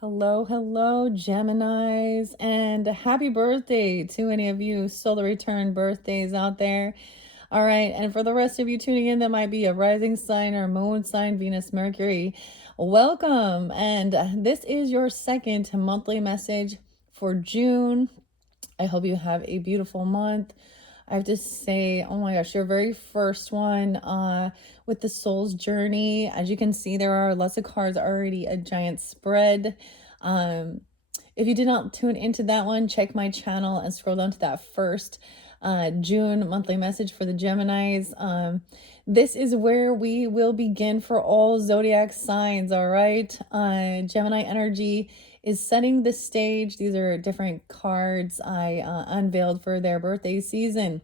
Hello, hello, Geminis, and happy birthday to any of you solar return birthdays out there. All right, and for the rest of you tuning in, that might be a rising sign or moon sign, Venus, Mercury. Welcome, and this is your second monthly message for June. I hope you have a beautiful month. I have to say, oh my gosh, your very first one with the soul's journey. As you can see, there are lots of cards already, a giant spread. Um, if you did not tune into that one, check my channel and scroll down to that first June monthly message for the Geminis. This is where we will begin for all zodiac signs, all right? Gemini energy is setting the stage. These are different cards I unveiled for their birthday season.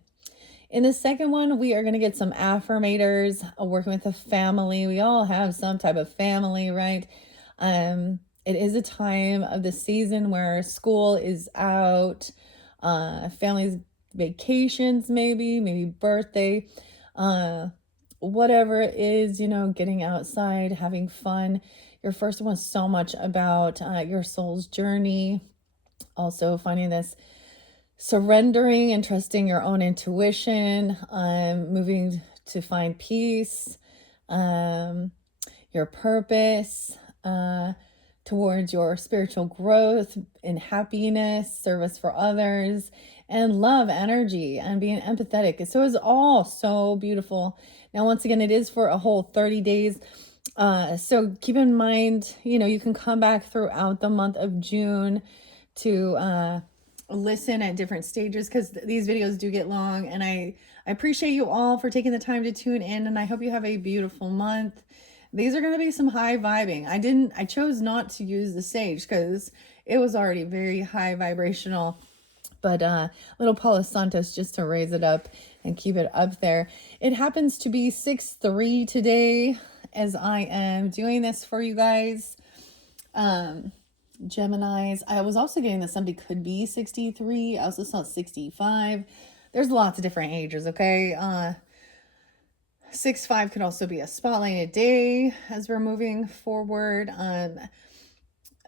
In the second one, we are going to get some affirmators, working with a family. We all have some type of family, right? It is a time of the season where school is out, families vacations, maybe birthday, whatever it is, getting outside, having fun. Your first one was so much about your soul's journey, also finding this surrendering and trusting your own intuition, moving to find peace, your purpose, towards your spiritual growth and happiness, service for others, and love energy and being empathetic. So it's all so beautiful. Now, once again, it is for a whole 30 days. So keep in mind, you can come back throughout the month of June to listen at different stages, because these videos do get long, and I appreciate you all for taking the time to tune in, and I hope you have a beautiful month. These are going to be some high vibing. I chose not to use the sage because it was already very high vibrational, but little Palo Santos just to raise it up and keep it up there. It happens to be 6/3 today as I am doing this for you guys. Geminis. I was also getting that somebody could be 63. I also saw 65. There's lots of different ages, okay? 6/5 could also be a spotlighted day as we're moving forward.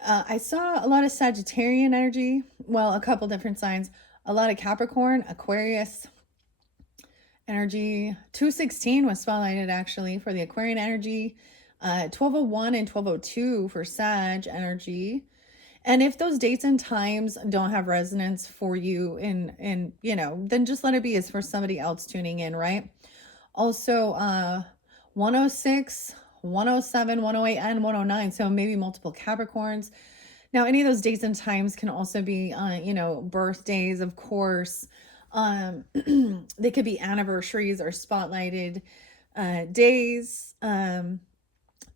I saw a lot of Sagittarian energy. Well, a couple different signs. A lot of Capricorn, Aquarius energy. 216 was spotlighted actually for the Aquarian energy. 1201 and 1202 for Sag energy. And if those dates and times don't have resonance for you then just let it be. It's for somebody else tuning in, right? Also, 106, 107, 108, and 109. So maybe multiple Capricorns. Now, any of those dates and times can also be, birthdays, of course. They could be anniversaries or spotlighted days.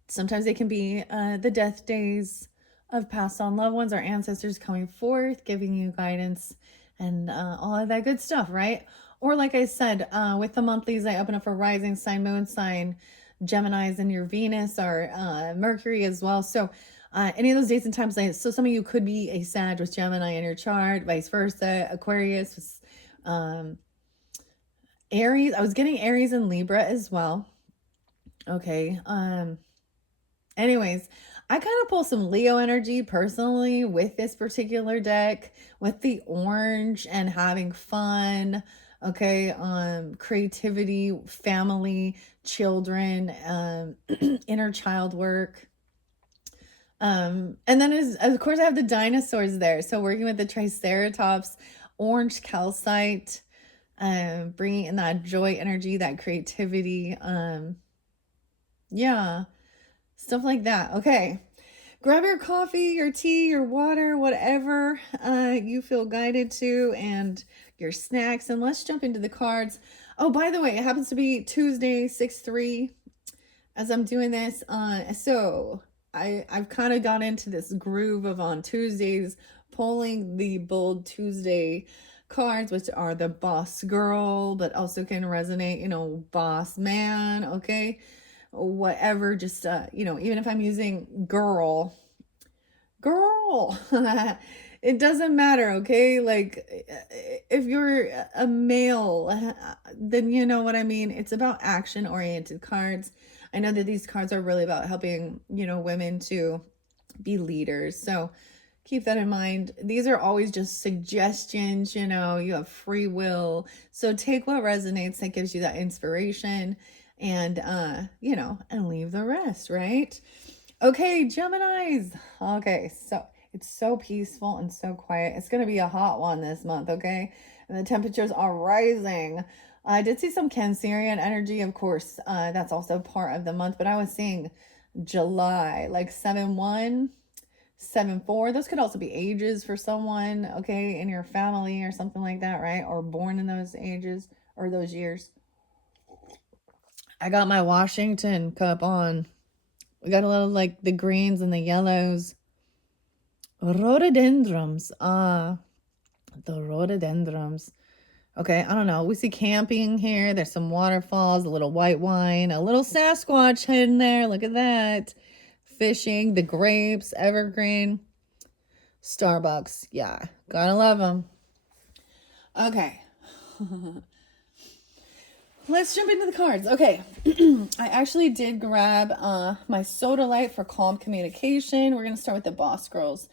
Sometimes they can be the death days of passed on loved ones or ancestors coming forth, giving you guidance and all of that good stuff, right? Or like I said, with the monthlies, I open up for rising sign, moon sign, Geminis, and your Venus or Mercury as well. So any of those dates and times, so some of you could be a Sag with Gemini in your chart, vice versa, Aquarius with Aries. I was getting Aries and Libra as well. Okay. Anyways, I kind of pull some Leo energy personally with this particular deck, with the orange and having fun. Okay, creativity, family, children, inner child work. And then of course I have the dinosaurs there. So working with the Triceratops, orange calcite, bringing in that joy energy, that creativity. Yeah, stuff like that. Okay. Grab your coffee, your tea, your water, whatever you feel guided to, and your snacks, and let's jump into the cards. Oh, by the way, it happens to be Tuesday, 6/3, as I'm doing this. So I've kind of got into this groove of on Tuesdays pulling the Bold Tuesday cards, which are the boss girl, but also can resonate, boss man, okay? Whatever, just even if I'm using girl it doesn't matter, okay? Like if you're a male, then you know what I mean. It's about action oriented cards. I know that these cards are really about helping women to be leaders. So keep that in mind. These are always just suggestions, you have free will. So take what resonates that gives you that inspiration and, and leave the rest, right? Okay, Geminis. Okay, so it's so peaceful and so quiet. It's going to be a hot one this month, okay? And the temperatures are rising. I did see some Cancerian energy, of course. That's also part of the month, but I was seeing July, like 7-1, 7-4. Those could also be ages for someone, okay, in your family or something like that, right? Or born in those ages or those years. I got my Washington cup on. We got a little like the greens and the yellows. Rhododendrons. The rhododendrons. Okay, I don't know. We see camping here. There's some waterfalls, a little white wine, a little Sasquatch hidden there. Look at that. Fishing, the grapes, evergreen. Starbucks. Yeah, gotta love them. Okay. Let's jump into the cards. Okay. I actually did grab my soda light for calm communication. We're going to start with the Boss Girls.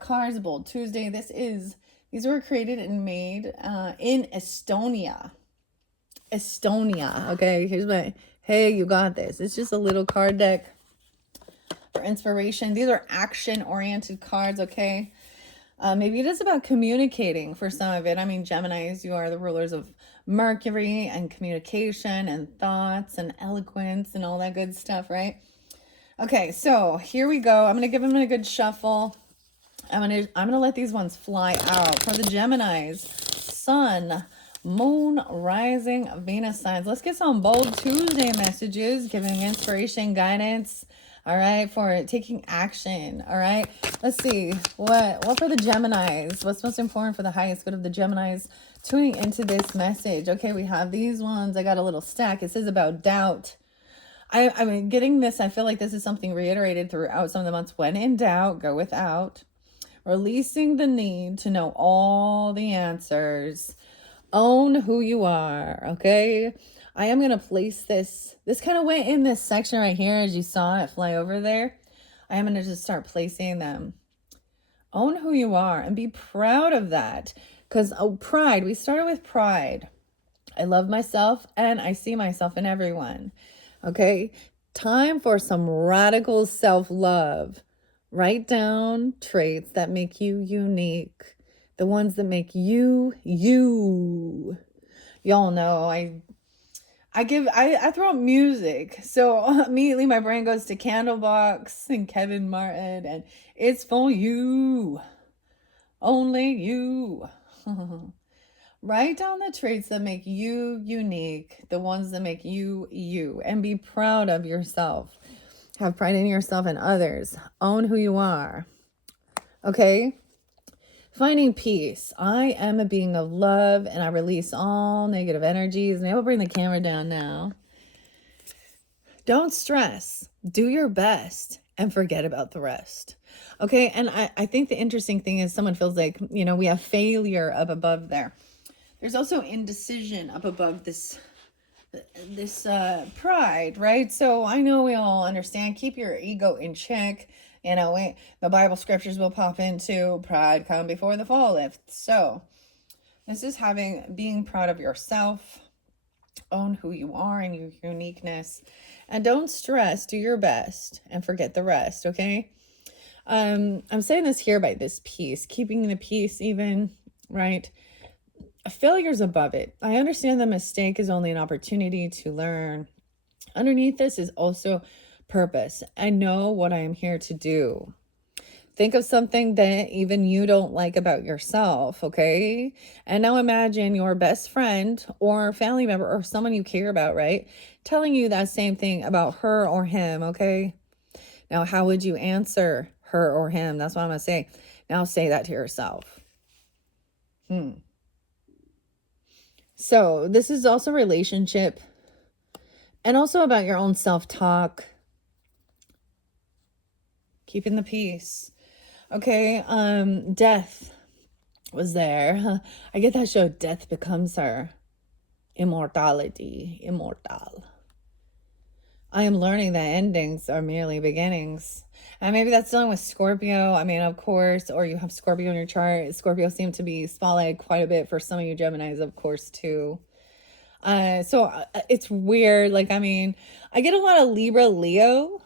Cards, Bold Tuesday. These were created and made in Estonia. Estonia. Okay. Hey, you got this. It's just a little card deck for inspiration. These are action-oriented cards, okay? Maybe it is about communicating for some of it. I mean, Geminis, you are the rulers of Mercury and communication and thoughts and eloquence and all that good stuff, right? Okay, so here we go. I'm going to give them a good shuffle. I'm gonna let these ones fly out. For the Geminis, Sun, Moon, Rising, Venus signs. Let's get some Bold Tuesday messages, giving inspiration, guidance, all right, for taking action, all right? Let's see, what for the Geminis? What's most important for the highest good of the Geminis tuning into this message? Okay, we have these ones. I got a little stack. It says about doubt. I mean, getting this, I feel like this is something reiterated throughout some of the months. When in doubt, go without. Releasing the need to know all the answers. Own who you are, okay? I am going to place this kind of went in this section right here as you saw it fly over there. I am going to just start placing them. Own who you are and be proud of that. Because pride, we started with pride. I love myself and I see myself in everyone, okay? Time for some radical self-love. Write down traits that make you unique. The ones that make you, you. Y'all know I throw out music. So immediately my brain goes to Candlebox and Kevin Martin and it's for you. Only you. Write down the traits that make you unique. The ones that make you, you. And be proud of yourself. Have pride in yourself and others. Own who you are. Okay? Finding peace. I am a being of love and I release all negative energies. And I will bring the camera down now. Don't stress. Do your best and forget about the rest. Okay? And I think the interesting thing is someone feels like, we have failure up above there. There's also indecision up above this pride, right? So I know we all understand, keep your ego in check. The Bible scriptures will pop into pride come before the fall lift. So this is being proud of yourself, own who you are and your uniqueness, and don't stress, do your best and forget the rest. Okay. I'm saying this here by this peace, keeping the peace even, right? Failure's above it. I understand the mistake is only an opportunity to learn. Underneath this is also purpose. I know what I am here to do. Think of something that even you don't like about yourself, okay? And now imagine your best friend or family member or someone you care about, right? Telling you that same thing about her or him, okay? Now, how would you answer her or him? That's what I'm going to say. Now say that to yourself. So this is also relationship and also about your own self-talk. Keeping the peace. Okay, death was there. I get that show, Death Becomes Her. Immortality, immortal. I am learning that endings are merely beginnings. And maybe that's dealing with Scorpio. I mean, of course, or you have Scorpio in your chart. Scorpio seems to be spotlighted quite a bit for some of you Geminis, of course, too. So it's weird. Like, I mean, I get a lot of Libra, Leo,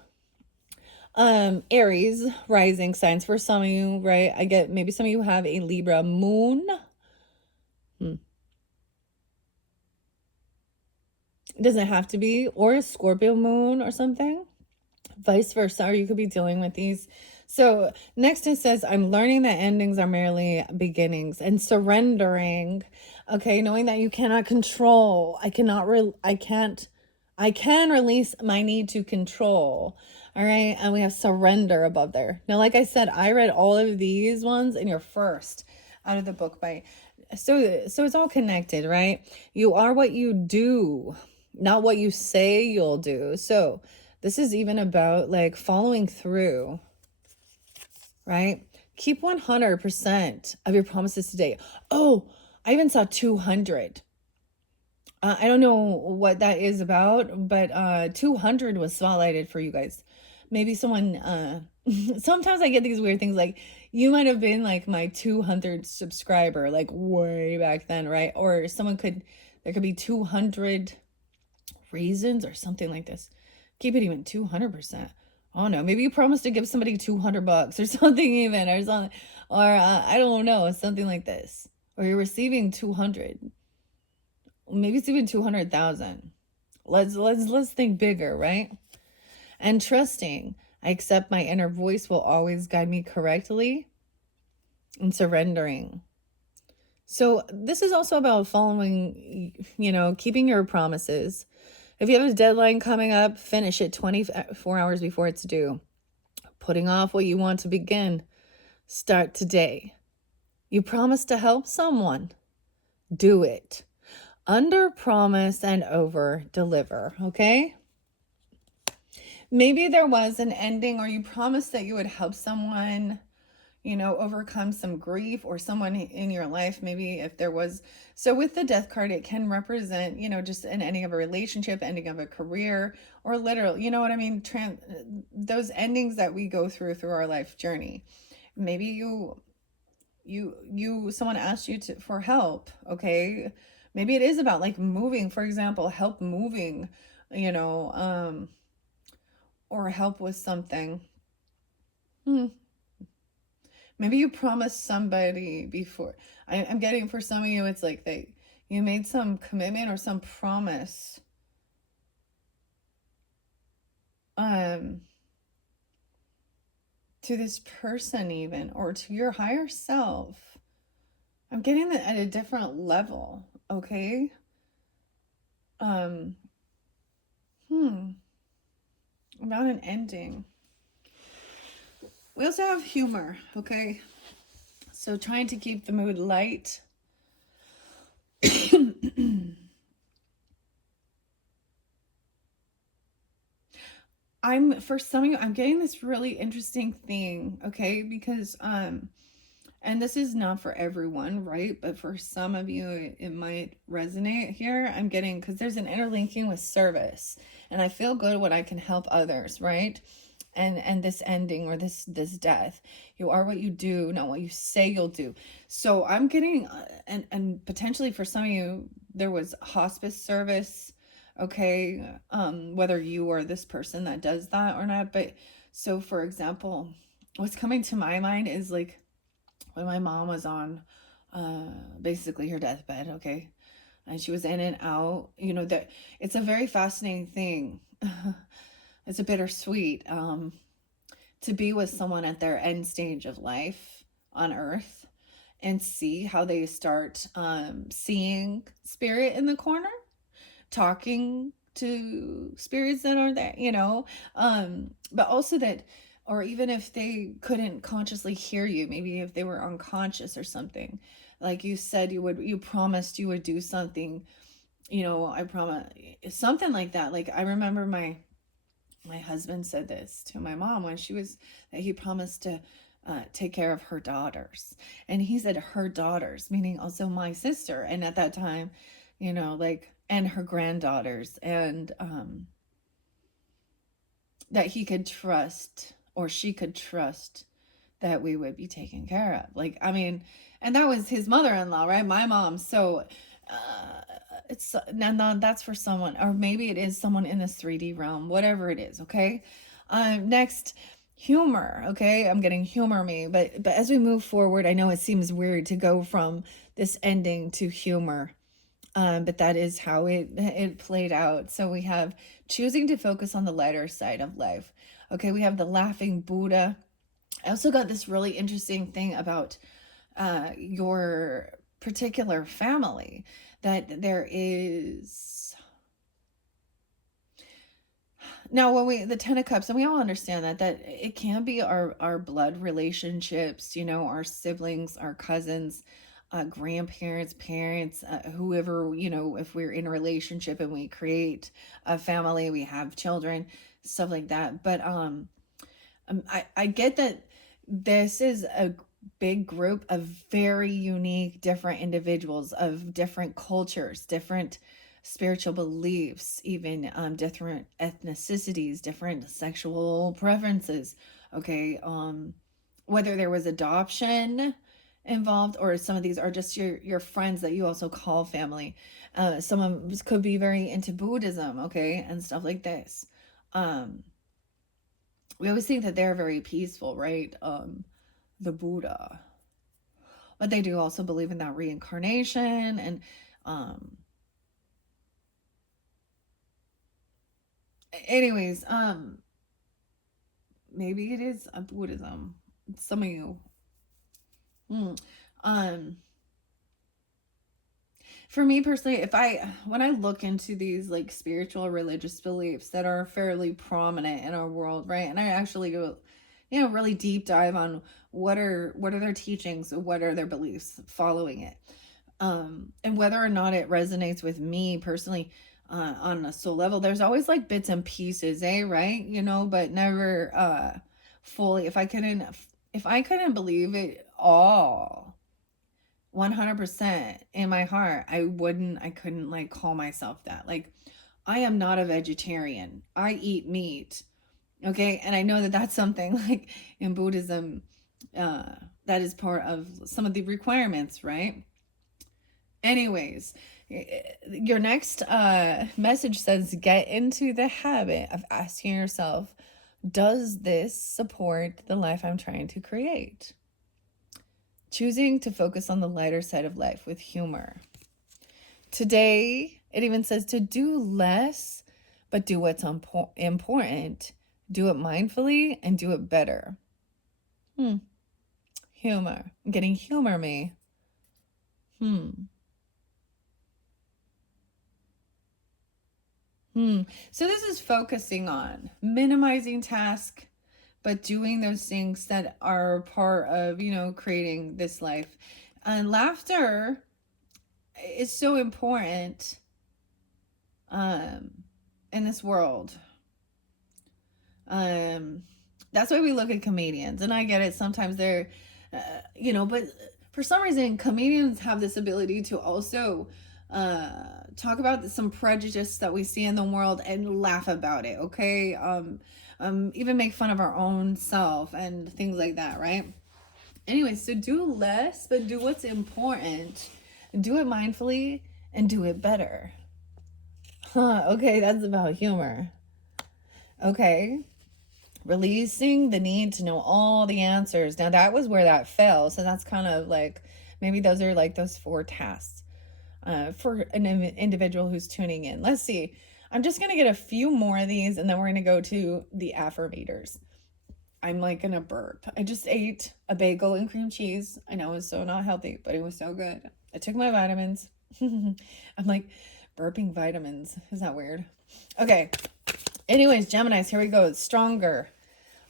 Aries rising signs for some of you, right? I get maybe some of you have a Libra moon. It doesn't have to be, or a Scorpio moon or something. Vice versa, or you could be dealing with these. So next it says, I'm learning that endings are merely beginnings and surrendering. Okay, knowing that you cannot control. I can release my need to control. All right, and we have surrender above there. Now, like I said, I read all of these ones in your first out of the book by so it's all connected, right? You are what you do, not what you say you'll do. So this is even about like following through, right? Keep 100% of your promises today. Oh, I even saw 200. I don't know what that is about, but 200 was spotlighted for you guys. Maybe someone, sometimes I get these weird things like you might have been like my 200 subscriber, like way back then, right? Or there could be 200 reasons or something like this. Keep it even 200%. Oh no, maybe you promised to give somebody $200 or something even, or something, or I don't know, something like this. Or you're receiving 200. Maybe it's even 200,000. Let's think bigger, right? And trusting. I accept my inner voice will always guide me correctly, and surrendering. So this is also about following, keeping your promises. If you have a deadline coming up, finish it 24 hours before it's due. Putting off what you want to begin, start today. You promise to help someone, do it. Under promise and over deliver, okay? Maybe there was an ending, or you promised that you would help someone, overcome some grief, or someone in your life. Maybe if there was, so with the death card, it can represent, just an ending of a relationship, ending of a career, or literal, you know what I mean? Those endings that we go through our life journey. Maybe someone asked you for help, okay? Maybe it is about like moving, for example, help moving, or help with something. Maybe you promised somebody before. I'm getting, for some of you, it's like you made some commitment or some promise. To this person even, or to your higher self. I'm getting that at a different level, okay? About an ending. We also have humor, okay? So trying to keep the mood light. For some of you, I'm getting this really interesting thing, okay? Because and this is not for everyone, right? But for some of you, it might resonate here. I'm getting, because there's an interlinking with service, and I feel good when I can help others, right? And this ending, or this death, you are what you do, not what you say you'll do. So I'm getting, and potentially for some of you, there was hospice service, okay? Whether you are this person that does that or not. But so, for example, what's coming to my mind is like when my mom was on basically her deathbed, okay? And she was in and out, that it's a very fascinating thing. It's a bittersweet, to be with someone at their end stage of life on earth and see how they start seeing spirit in the corner, talking to spirits that are there, but also that, or even if they couldn't consciously hear you, maybe if they were unconscious or something, like you said, you promised you would do something, I promise, something like that. Like I remember my husband said this to my mom when that he promised to take care of her daughters. And he said her daughters, meaning also my sister. And at that time, and her granddaughters. And that he could trust, or she could trust, that we would be taken care of. Like, I mean, and that was his mother-in-law, right? My mom. So it's now that's for someone, or maybe it is someone in this 3D realm, whatever it is. Okay. Next, humor. Okay, I'm getting humor me, but as we move forward, I know it seems weird to go from this ending to humor. But that is how it played out. So we have choosing to focus on the lighter side of life. Okay, we have the laughing Buddha. I also got this really interesting thing about your particular family, that there is now when we the 10 of cups, and we all understand that it can be our blood relationships, our siblings, our cousins, grandparents, parents, whoever, if we're in a relationship and we create a family, we have children, stuff like that. But I get that this is a big group of very unique, different individuals of different cultures, different spiritual beliefs, even different ethnicities, different sexual preferences. Okay, whether there was adoption involved, or some of these are just your friends that you also call family. Some of us could be very into Buddhism, okay, and stuff like this. Um, we always think that they're very peaceful, right? The Buddha, but they do also believe in that reincarnation. And um anyways, maybe it is a Buddhism, some of you. Hmm. um for me personally, if I when I look into these like spiritual religious beliefs that are fairly prominent in our world, right, and I actually go, really deep dive on what are their teachings, what are their beliefs following it, and whether or not it resonates with me personally, on a soul level, there's always like bits and pieces, right, but never fully. If I couldn't believe it all 100% in my heart, I couldn't like call myself that. Like, I am not a vegetarian, I eat meat. Okay, and I know that that's something like in Buddhism, uh that is part of some of the requirements, right? Anyways, your next message says, get into the habit of asking yourself, does this support the life I'm trying to create? Choosing to focus on the lighter side of life with humor. Today, it even says to do less, but do what's important. Do it mindfully and do it better. Humor. I'm getting humor me. So this is focusing on minimizing task, but doing those things that are part of, creating this life. And laughter is so important um, in this world. Um, that's why we look at comedians, and I get it. Sometimes they're, but for some reason, comedians have this ability to also talk about some prejudice that we see in the world and laugh about it. Okay, even make fun of our own self and things like that, right? Anyway, so do less, but do what's important. Do it mindfully and do it better. Okay, that's about humor. Okay. Releasing the need to know all the answers. Now, that was where that fell. So that's kind of like, maybe those are like those 4 tasks for an individual who's tuning in. Let's see. I'm just going to get a few more of these, and then we're going to go to the Affirmators. I'm like gonna burp. I just ate a bagel and cream cheese. I know it was so not healthy, but it was so good. I took my vitamins. I'm like burping vitamins. Is that weird? Okay. Anyways, Geminis, here we go. It's stronger.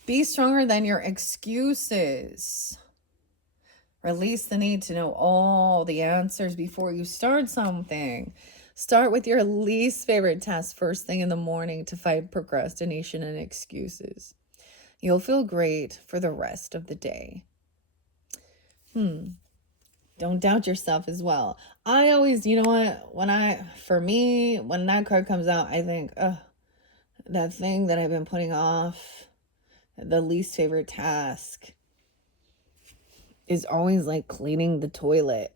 Be stronger than your excuses. Release the need to know all the answers before you start something. Start with your least favorite task first thing in the morning to fight procrastination and excuses. You'll feel great for the rest of the day. Don't doubt yourself as well. I always, for me, when that card comes out, I think, that thing that I've been putting off, the least favorite task, is always like cleaning the toilet.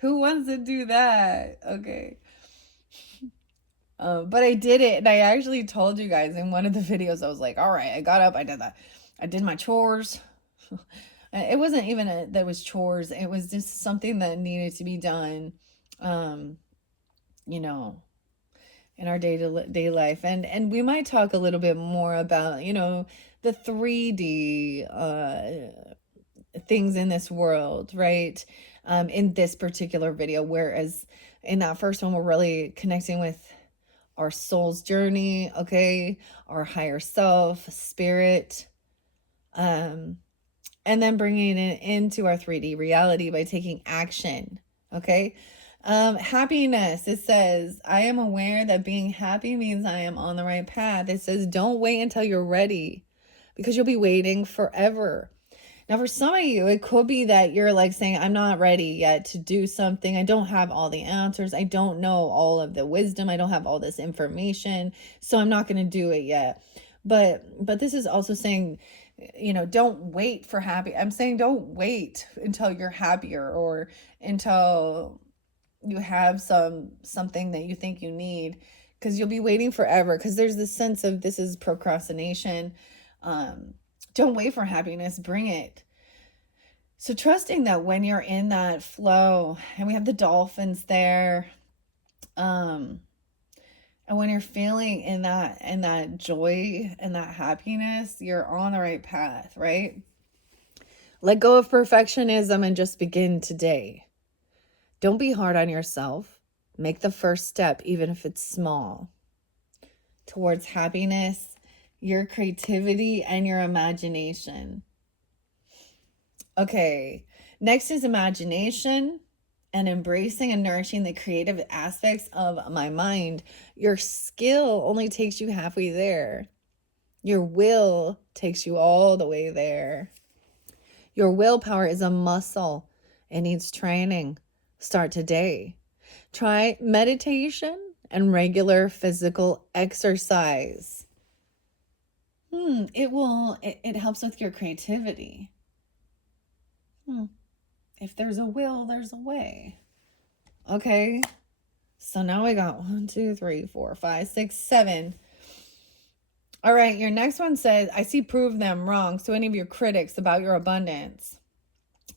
Who wants to do that? Okay. But I did it, and I actually told you guys in one of the videos, I was like, all right, I got up, I did that. I did my chores. It wasn't even that was chores. It was just something that needed to be done, um, you know, in our day-to-day life. And we might talk a little bit more about, the 3D things in this world, right? In this particular video, whereas in that first one, we're really connecting with our soul's journey, okay, our higher self, spirit, and then bringing it into our 3D reality by taking action, okay? Happiness, it says, I am aware that being happy means I am on the right path. It says, don't wait until you're ready, because you'll be waiting forever. Now, for some of you, it could be that you're like saying, I'm not ready yet to do something. I don't have all the answers. I don't know all of the wisdom. I don't have all this information, so I'm not going to do it yet. But this is also saying, don't wait for happy. I'm saying don't wait until you're happier or until you have something that you think you need, because you'll be waiting forever, because there's this sense of this is procrastination. Don't wait for happiness, bring it. So trusting that when you're in that flow, and we have the dolphins there, and when you're feeling in that joy and that happiness, you're on the right path, right? Let go of perfectionism and just begin today. Don't be hard on yourself. Make the first step, even if it's small, towards happiness, your creativity, and your imagination. Okay, next is imagination and embracing and nourishing the creative aspects of my mind. Your skill only takes you halfway there. Your will takes you all the way there. Your willpower is a muscle. It needs training. Start today. Try meditation and regular physical exercise. It helps with your creativity. If there's a will, there's a way. Okay. So now we got 1, 2, 3, 4, 5, 6, 7. All right. Your next one says, I see prove them wrong. So any of your critics about your abundance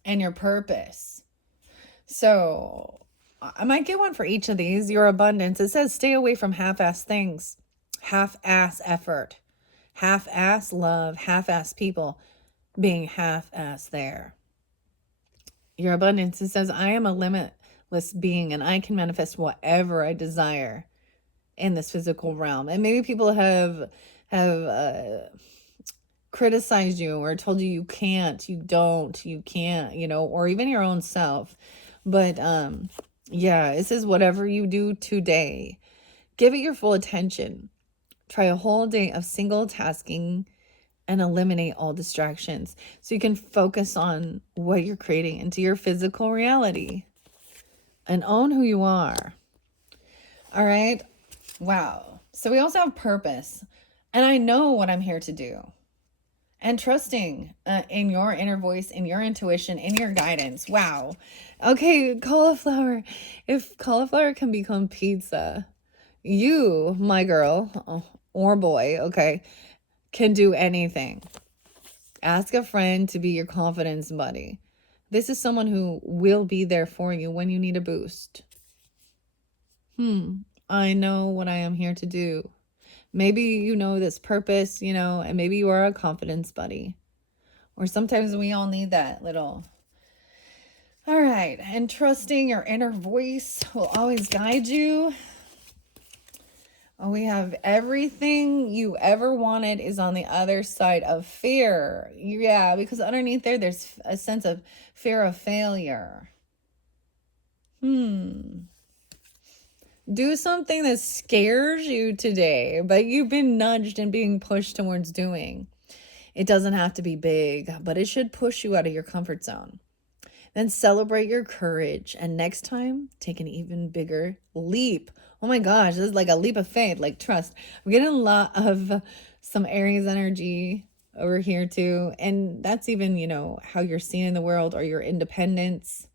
and your purpose. So I might get one for each of these. Your abundance. It says, stay away from half-ass things, half-ass effort, half-ass love, half-ass people being half-ass there. Your abundance, it says, I am a limitless being and I can manifest whatever I desire in this physical realm. And maybe people have criticized you or told you can't, you don't, you can't, or even your own self. But yeah, it says whatever you do today, give it your full attention. Try a whole day of single tasking and eliminate all distractions so you can focus on what you're creating into your physical reality and own who you are. All right. Wow. So we also have purpose, and I know what I'm here to do, and trusting in your inner voice, in your intuition, in your guidance. Wow. Okay. Cauliflower. If cauliflower can become pizza, you, my girl or boy, okay, can do anything. Ask a friend to be your confidence buddy. This is someone who will be there for you when you need a boost. I know what I am here to do. Maybe you know this purpose, and maybe you are a confidence buddy. Or sometimes we all need that little. All right. And trusting your inner voice will always guide you. Oh, we have everything you ever wanted is on the other side of fear. Yeah, because underneath there's a sense of fear of failure. Do something that scares you today, but you've been nudged and being pushed towards doing. It doesn't have to be big, but it should push you out of your comfort zone. Then celebrate your courage. And next time, take an even bigger leap. Oh my gosh, this is like a leap of faith, like trust. I'm getting a lot of some Aries energy over here too. And that's even, how you're seen in the world, or your independence,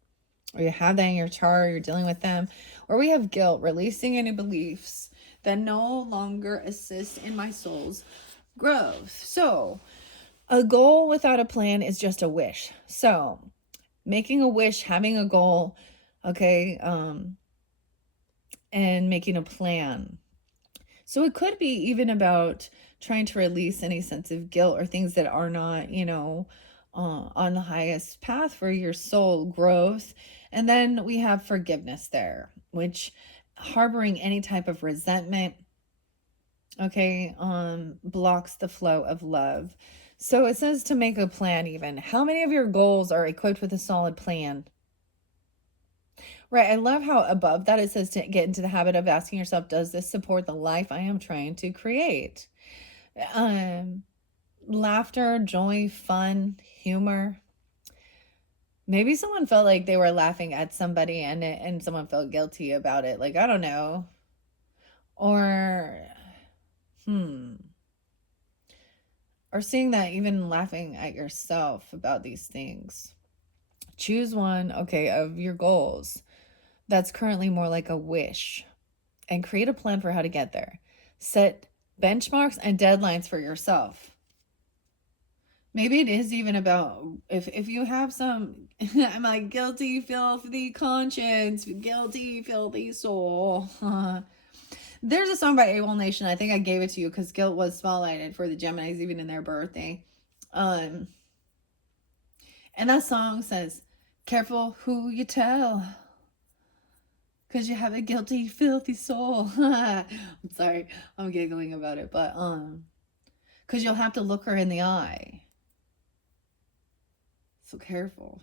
or you have that in your chart, you're dealing with them. Or we have guilt, releasing any beliefs that no longer assist in my soul's growth. So, a goal without a plan is just a wish. So, making a wish, having a goal, okay, and making a plan. So it could be even about trying to release any sense of guilt or things that are not, on the highest path for your soul growth. And then we have forgiveness there, which harboring any type of resentment, okay, blocks the flow of love. So it says to make a plan even. How many of your goals are equipped with a solid plan? Right. I love how above that it says to get into the habit of asking yourself, does this support the life I am trying to create? Um, Laughter, joy, fun, humor. Maybe someone felt like they were laughing at somebody and someone felt guilty about it. Like, I don't know. Or hmm. Or seeing that even laughing at yourself about these things. Choose one, okay, of your goals that's currently more like a wish, and create a plan for how to get there. Set benchmarks and deadlines for yourself. Maybe it is even about if you have some I'm like guilty, filthy conscience, guilty, filthy soul. There's a song by AWOL Nation. I think I gave it to you because guilt was spotlighted for the Geminis even in their birthday. And that song says, careful who you tell, because you have a guilty, filthy soul. I'm sorry, I'm giggling about it, but because you'll have to look her in the eye. So careful.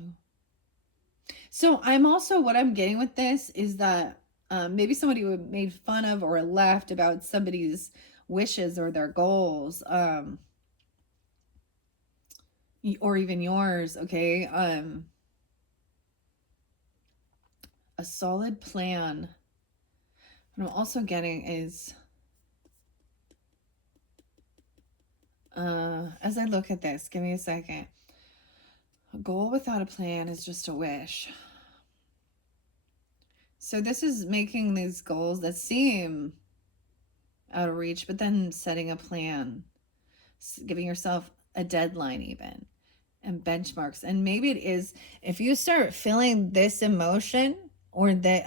So I'm also, what I'm getting with this is that maybe somebody would made fun of or laughed about somebody's wishes or their goals, or even yours. Okay, a solid plan. What I'm also getting is, as I look at this, give me a second. A goal without a plan is just a wish. So this is making these goals that seem out of reach, but then setting a plan, giving yourself a deadline even, and benchmarks. And maybe it is, if you start feeling this emotion, or that,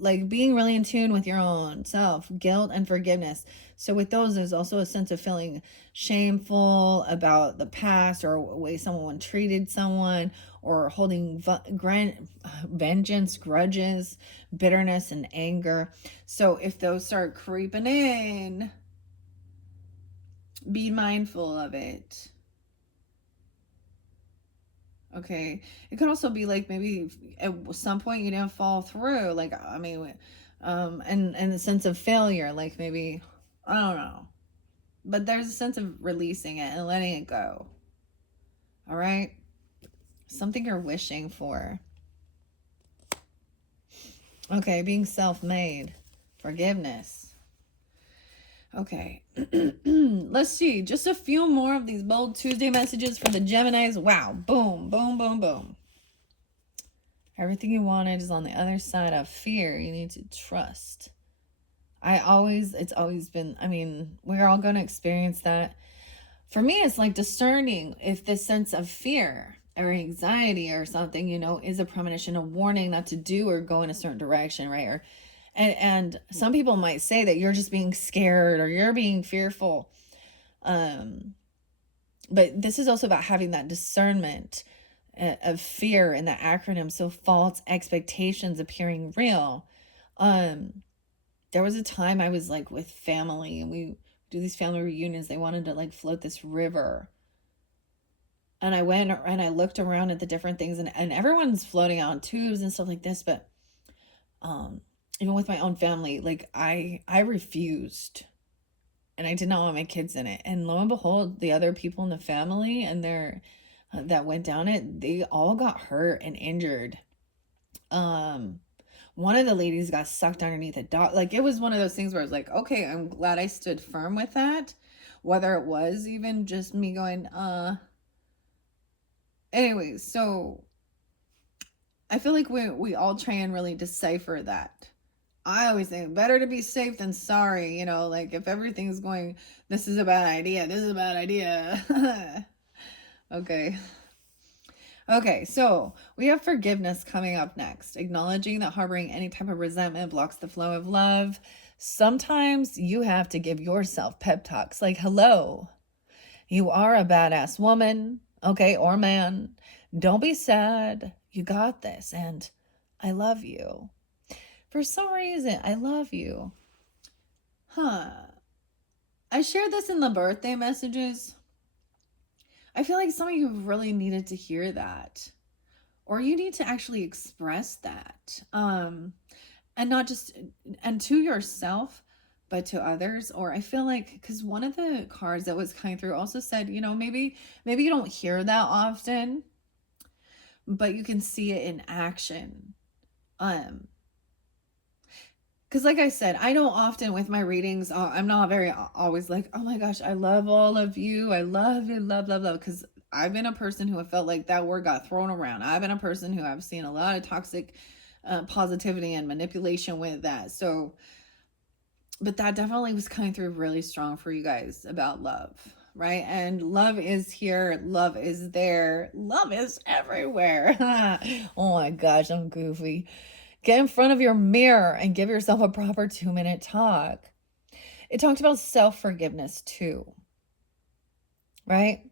like being really in tune with your own self, guilt and forgiveness. So with those, there's also a sense of feeling shameful about the past, or a way someone treated someone, or holding vengeance, grudges, bitterness, and anger. So if those start creeping in, be mindful of it. Okay. It could also be like maybe at some point you didn't fall through. Like, I mean, and the sense of failure, like maybe, I don't know. But there's a sense of releasing it and letting it go. All right. Something you're wishing for. Okay. Being self-made. Forgiveness. Okay. Let's see. Just a few more of these bold Tuesday messages for the Geminis. Wow. Boom, boom, boom, boom. Everything you wanted is on the other side of fear. You need to trust. It's always been, I mean, we're all going to experience that. For me, it's like discerning if this sense of fear or anxiety or something, is a premonition, a warning not to do or go in a certain direction, right? And some people might say that you're just being scared or you're being fearful. But this is also about having that discernment of fear in the acronym. So false expectations appearing real. There was a time I was like with family, and we do these family reunions. They wanted to like float this river. And I went and I looked around at the different things, and everyone's floating on tubes and stuff like this. But even with my own family, like I refused, and I did not want my kids in it. And lo and behold, the other people in the family and their that went down it, they all got hurt and injured. One of the ladies got sucked underneath a dog. Like, it was one of those things where I was like, okay, I'm glad I stood firm with that. Whether it was even just me going, anyways, so I feel like we all try and really decipher that. I always think better to be safe than sorry, you know, like if everything's going, this is a bad idea, this is a bad idea. Okay. Okay, so we have forgiveness coming up next. Acknowledging that harboring any type of resentment blocks the flow of love. Sometimes you have to give yourself pep talks like, hello, you are a badass woman, okay, or man. Don't be sad. You got this. And I love you. For some reason, I love you. Huh. I shared this in the birthday messages. I feel like some of you really needed to hear that. Or you need to actually express that. And not just, and to yourself, but to others. Or I feel like, because one of the cards that was coming through also said, you know, maybe you don't hear that often, but you can see it in action. Because like I said, I don't often with my readings, I'm not very always like, oh my gosh, I love all of you. I love you, love, love, love. Because I've been a person who have felt like that word got thrown around. I've been a person who I've seen a lot of toxic positivity and manipulation with that. So, but that definitely was coming through really strong for you guys about love, right? And love is here. Love is there. Love is everywhere. Oh my gosh, I'm goofy. Get in front of your mirror and give yourself a proper 2-minute talk. It talked about self-forgiveness too, right?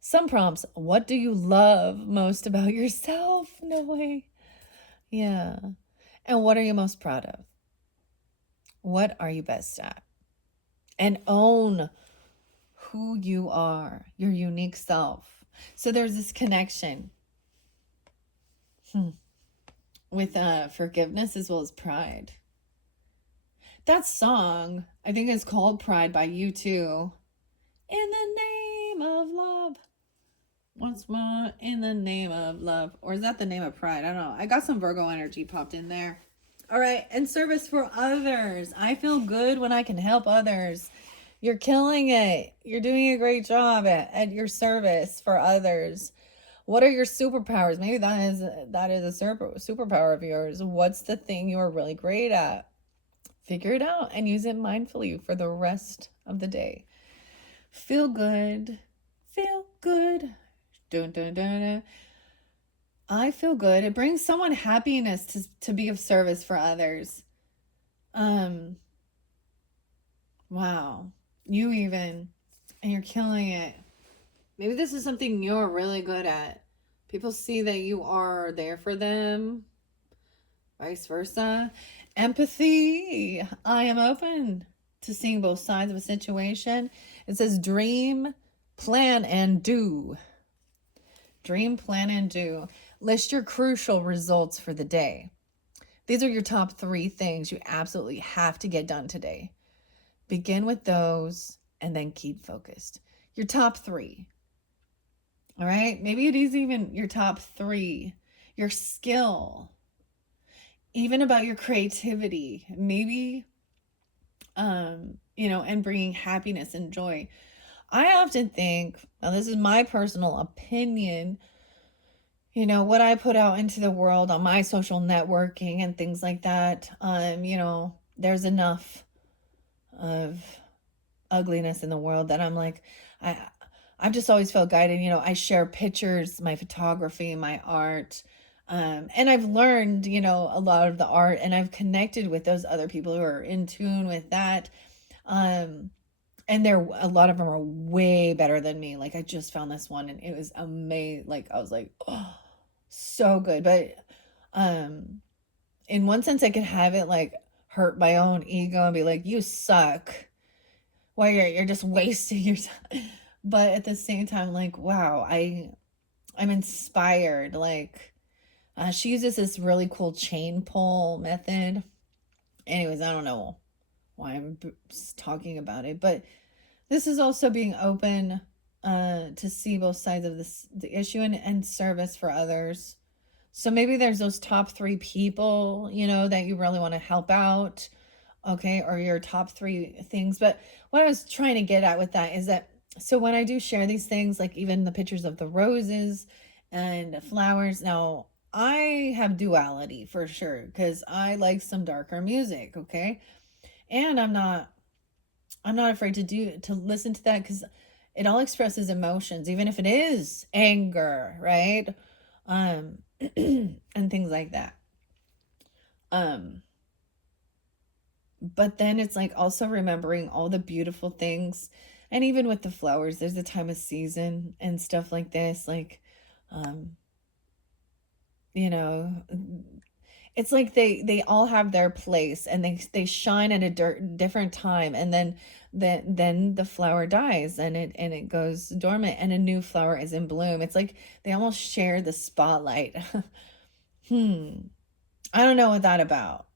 Some prompts. What do you love most about yourself? No way. Yeah. And what are you most proud of? What are you best at? And own who you are, your unique self. So there's this connection with forgiveness as well as pride. That song, I think, is called Pride by U2. In the name of love. Once more, in the name of love. Or is that the name of pride? I don't know. I got some Virgo energy popped in there. All right. And service for others. I feel good when I can help others. You're killing it. You're doing a great job at your service for others. What are your superpowers? Maybe that is a superpower of yours. What's the thing you are really great at? Figure it out and use it mindfully for the rest of the day. Feel good. Feel good. Dun, dun, dun, dun. I feel good. It brings someone happiness to be of service for others. Wow. You even, and you're killing it. Maybe this is something you're really good at. People see that you are there for them. Vice versa. Empathy. I am open to seeing both sides of a situation. It says dream, plan, and do. Dream, plan, and do. List your crucial results for the day. These are your top 3 things you absolutely have to get done today. Begin with those and then keep focused. Your top 3. All right? Maybe it is even your top 3. Your skill. Even about your creativity. Maybe, and bringing happiness and joy. I often think, now this is my personal opinion, what I put out into the world on my social networking and things like that, there's enough of ugliness in the world that I'm like, I've just always felt guided. I share pictures, my photography, my art, and I've learned, a lot of the art, and I've connected with those other people who are in tune with that. And a lot of them are way better than me. Like, I just found this one and it was amazing. Like, I was like, oh, so good. But in one sense, I could have it like hurt my own ego and be like, you suck. Well, you're just wasting your time. But at the same time, like, wow, I'm inspired. Like, she uses this really cool chain pull method. Anyways, I don't know why I'm talking about it, but this is also being open to see both sides of the issue, and service for others. So maybe there's those top three people, that you really want to help out, okay, or your top three things. But what I was trying to get at with that is that, so when I do share these things, like even the pictures of the roses and flowers, now I have duality for sure because I like some darker music, okay, and I'm not afraid to listen to that because it all expresses emotions, even if it is anger, right? um and things like that. um but then it's like also remembering all the beautiful things, and even with the flowers, there's a time of season and stuff like this, like um you know it's like they all have their place, and they shine at a different time, and then the flower dies, and it goes dormant, and a new flower is in bloom. It's like they almost share the spotlight. hmm I don't know what that about.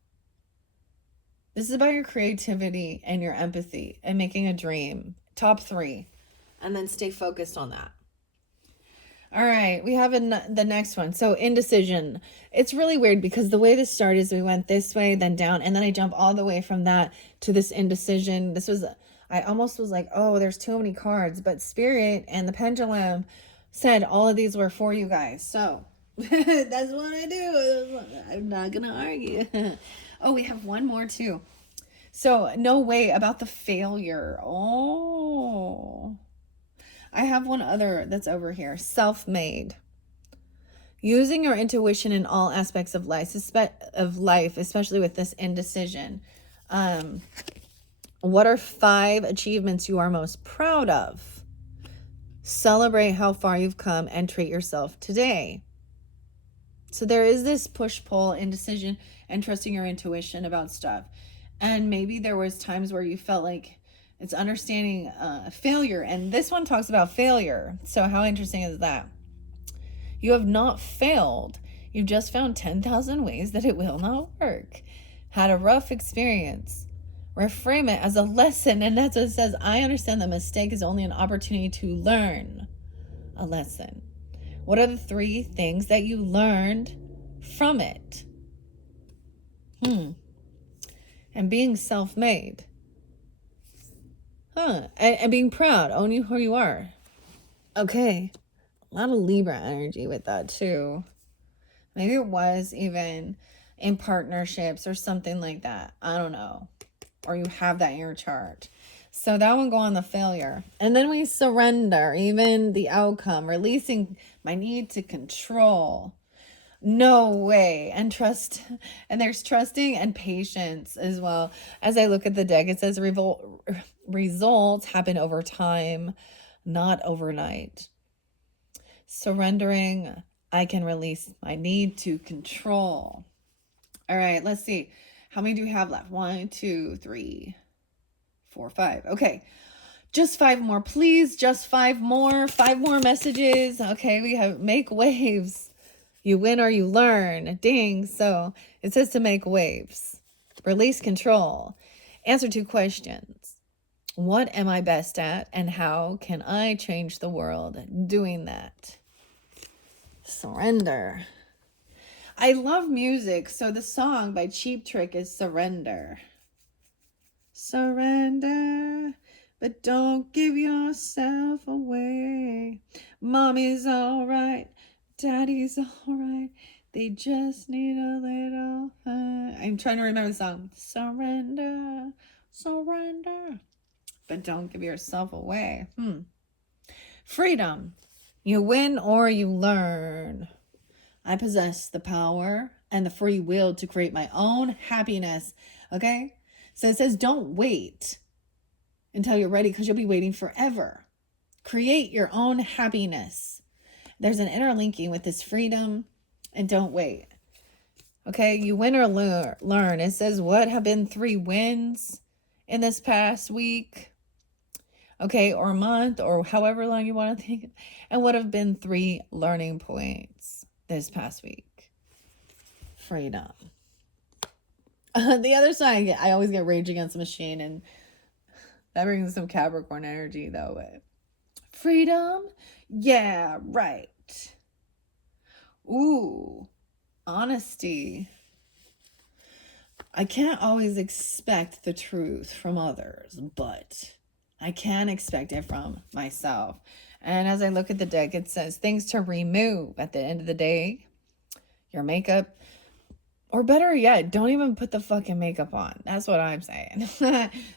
This is about your creativity and your empathy and making a dream. Top three. And then stay focused on that. All right, we have the next one. So indecision. It's really weird because the way this started is we went this way, then down, and then I jump all the way from that to this indecision. I almost was like, oh, there's too many cards, but Spirit and the Pendulum said all of these were for you guys. So that's what I do. I'm not going to argue. Oh, we have one more too. So, no way about the failure. Oh. I have one other that's over here. Self-made. Using your intuition in all aspects of life, especially with this indecision. Um, what are 5 achievements you are most proud of? Celebrate how far you've come and treat yourself today. So there is this push-pull, indecision, and trusting your intuition about stuff. And maybe there was times where you felt like it's understanding failure. And this one talks about failure. So how interesting is that? You have not failed. You've just found 10,000 ways that it will not work. Had a rough experience. Reframe it as a lesson. And that's what it says. I understand that mistake is only an opportunity to learn a lesson. What are the 3 things that you learned from it? And being self-made. And being proud. Owning who you are. Okay. A lot of Libra energy with that too. Maybe it was even in partnerships or something like that. I don't know. Or you have that in your chart. So that one go on the failure. And then we surrender, even the outcome, releasing my need to control. No way. And trust. And there's trusting and patience as well. As I look at the deck, it says results happen over time, not overnight. Surrendering, I can release my need to control. All right, let's see. How many do we have left? 1, 2, 3, 4, 5. Okay. Just 5 more, please. Just 5 more. 5 more messages. Okay, we have make waves. You win or you learn. Ding. So it says to make waves. Release control. Answer 2 questions. What am I best at, and how can I change the world doing that? Surrender. I love music, so the song by Cheap Trick is Surrender. Surrender, but don't give yourself away. Mommy's all right, daddy's all right. They just need a little fun. I'm trying to remember the song. Surrender, surrender, but don't give yourself away. Freedom. You win or you learn. I possess the power and the free will to create my own happiness. Okay? So it says don't wait until you're ready, because you'll be waiting forever. Create your own happiness. There's an interlinking with this freedom and don't wait. Okay? You win or learn. It says what have been 3 wins in this past week? Okay, or month, or however long you want to think. And what have been 3 learning points this past week? Freedom. The other side, I always get Rage Against the Machine, and that brings some Capricorn energy though. But Freedom? Yeah, right. Ooh, honesty. I can't always expect the truth from others, but I can expect it from myself. And as I look at the deck, it says things to remove at the end of the day. Your makeup, or better yet, don't even put the fucking makeup on. That's what I'm saying.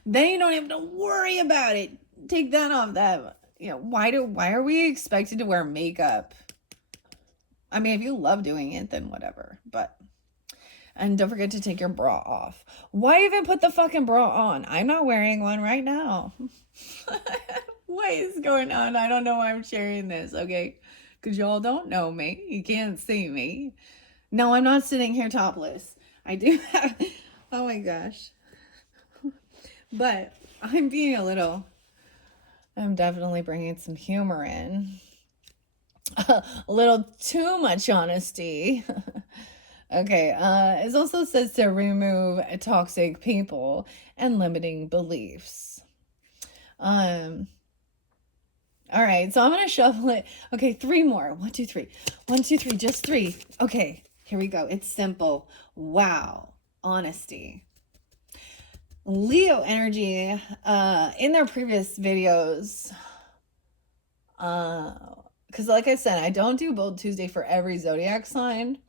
Then you don't have to worry about it. Take that off. That, why are we expected to wear makeup? I mean, if you love doing it, then whatever. And don't forget to take your bra off. Why even put the fucking bra on? I'm not wearing one right now. What is going on? I don't know why I'm sharing this, okay? Because y'all don't know me. You can't see me. No, I'm not sitting here topless. I do have... Oh my gosh. But I'm being I'm definitely bringing some humor in. A little too much honesty. Okay, it also says to remove toxic people and limiting beliefs. All right, so I'm gonna shuffle it. Okay, 3 more. 1, 2, 3. 1, 2, 3, just 3. Okay, here we go. It's simple. Wow, honesty. Leo energy, in their previous videos, because like I said, I don't do Bold Tuesday for every zodiac sign.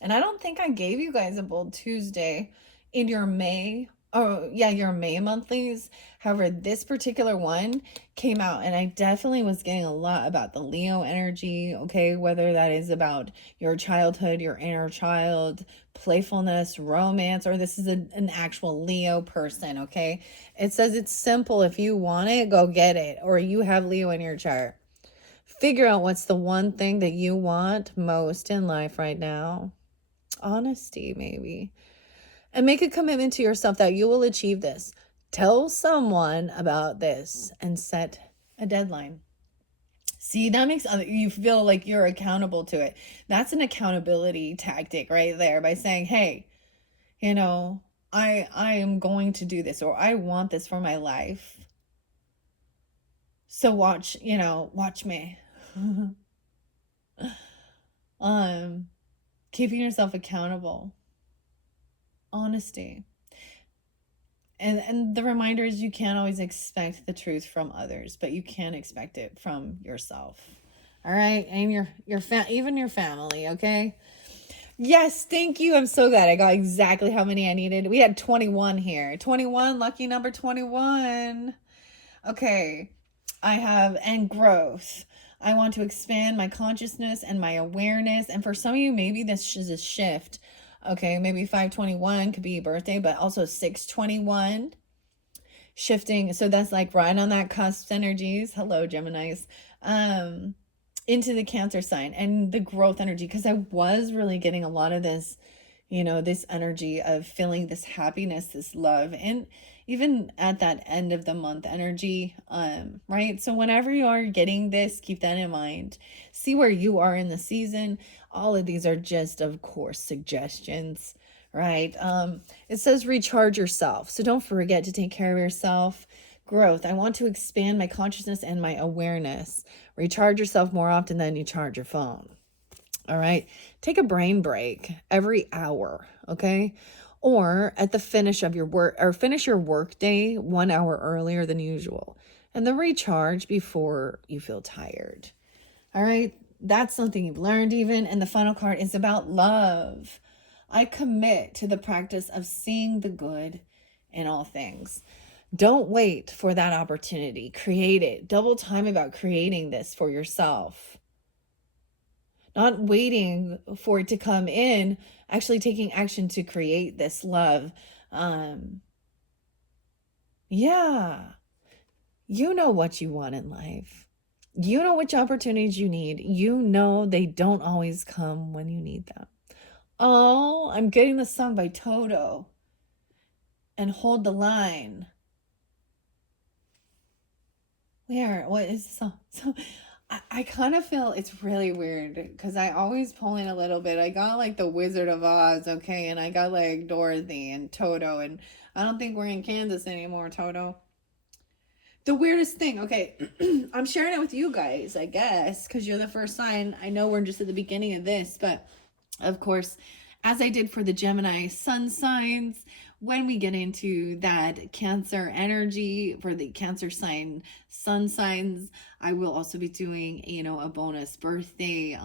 And I don't think I gave you guys a Bold Tuesday in your May. Oh, yeah, your May monthlies. However, this particular one came out, and I definitely was getting a lot about the Leo energy, okay? Whether that is about your childhood, your inner child, playfulness, romance, or this is an actual Leo person, okay? It says it's simple. If you want it, go get it. Or you have Leo in your chart. Figure out what's the one thing that you want most in life right now. Honesty, maybe. And make a commitment to yourself that you will achieve this. Tell someone about this and set a deadline. See, that makes you feel like you're accountable to it. That's an accountability tactic right there, by saying, hey, I am going to do this, or I want this for my life. So watch me. Keeping yourself accountable. Honesty. And the reminder is you can't always expect the truth from others, but you can expect it from yourself. All right? And even your family, okay? Yes, thank you. I'm so glad I got exactly how many I needed. We had 21 here. 21, lucky number 21. Okay. And growth. I want to expand my consciousness and my awareness. And for some of you, maybe this is a shift. Okay, maybe 521 could be your birthday, but also 621. Shifting. So that's like right on that cusp energies. Hello, Geminis. Into the Cancer sign and the growth energy. Because I was really getting a lot of this, this energy of feeling this happiness, this love, and even at that end of the month energy, right? So whenever you are getting this, keep that in mind. See where you are in the season. All of these are just, of course, suggestions, right? It says recharge yourself. So don't forget to take care of yourself. Growth. I want to expand my consciousness and my awareness. Recharge yourself more often than you charge your phone. All right. Take a brain break every hour. Okay. Or at the finish of your work, or finish your work day 1 hour earlier than usual. And then recharge before you feel tired. All right. That's something you've learned even. And the final card is about love. I commit to the practice of seeing the good in all things. Don't wait for that opportunity. Create it. Double time about creating this for yourself. Not waiting for it to come in, actually taking action to create this love. Yeah. You know what you want in life. You know which opportunities you need. You know they don't always come when you need them. Oh, I'm getting the song by Toto. And Hold the Line. What is the song? So I kind of feel it's really weird because I always pull in a little bit. I got like the Wizard of Oz, okay, and I got like Dorothy and Toto, and I don't think we're in Kansas anymore, Toto. The weirdest thing, okay, I'm sharing it with you guys, I guess, because you're the first sign. I know we're just at the beginning of this, but of course, as I did for the Gemini sun signs, when we get into that Cancer energy for the Cancer sign sun signs, I will also be doing, a bonus birthday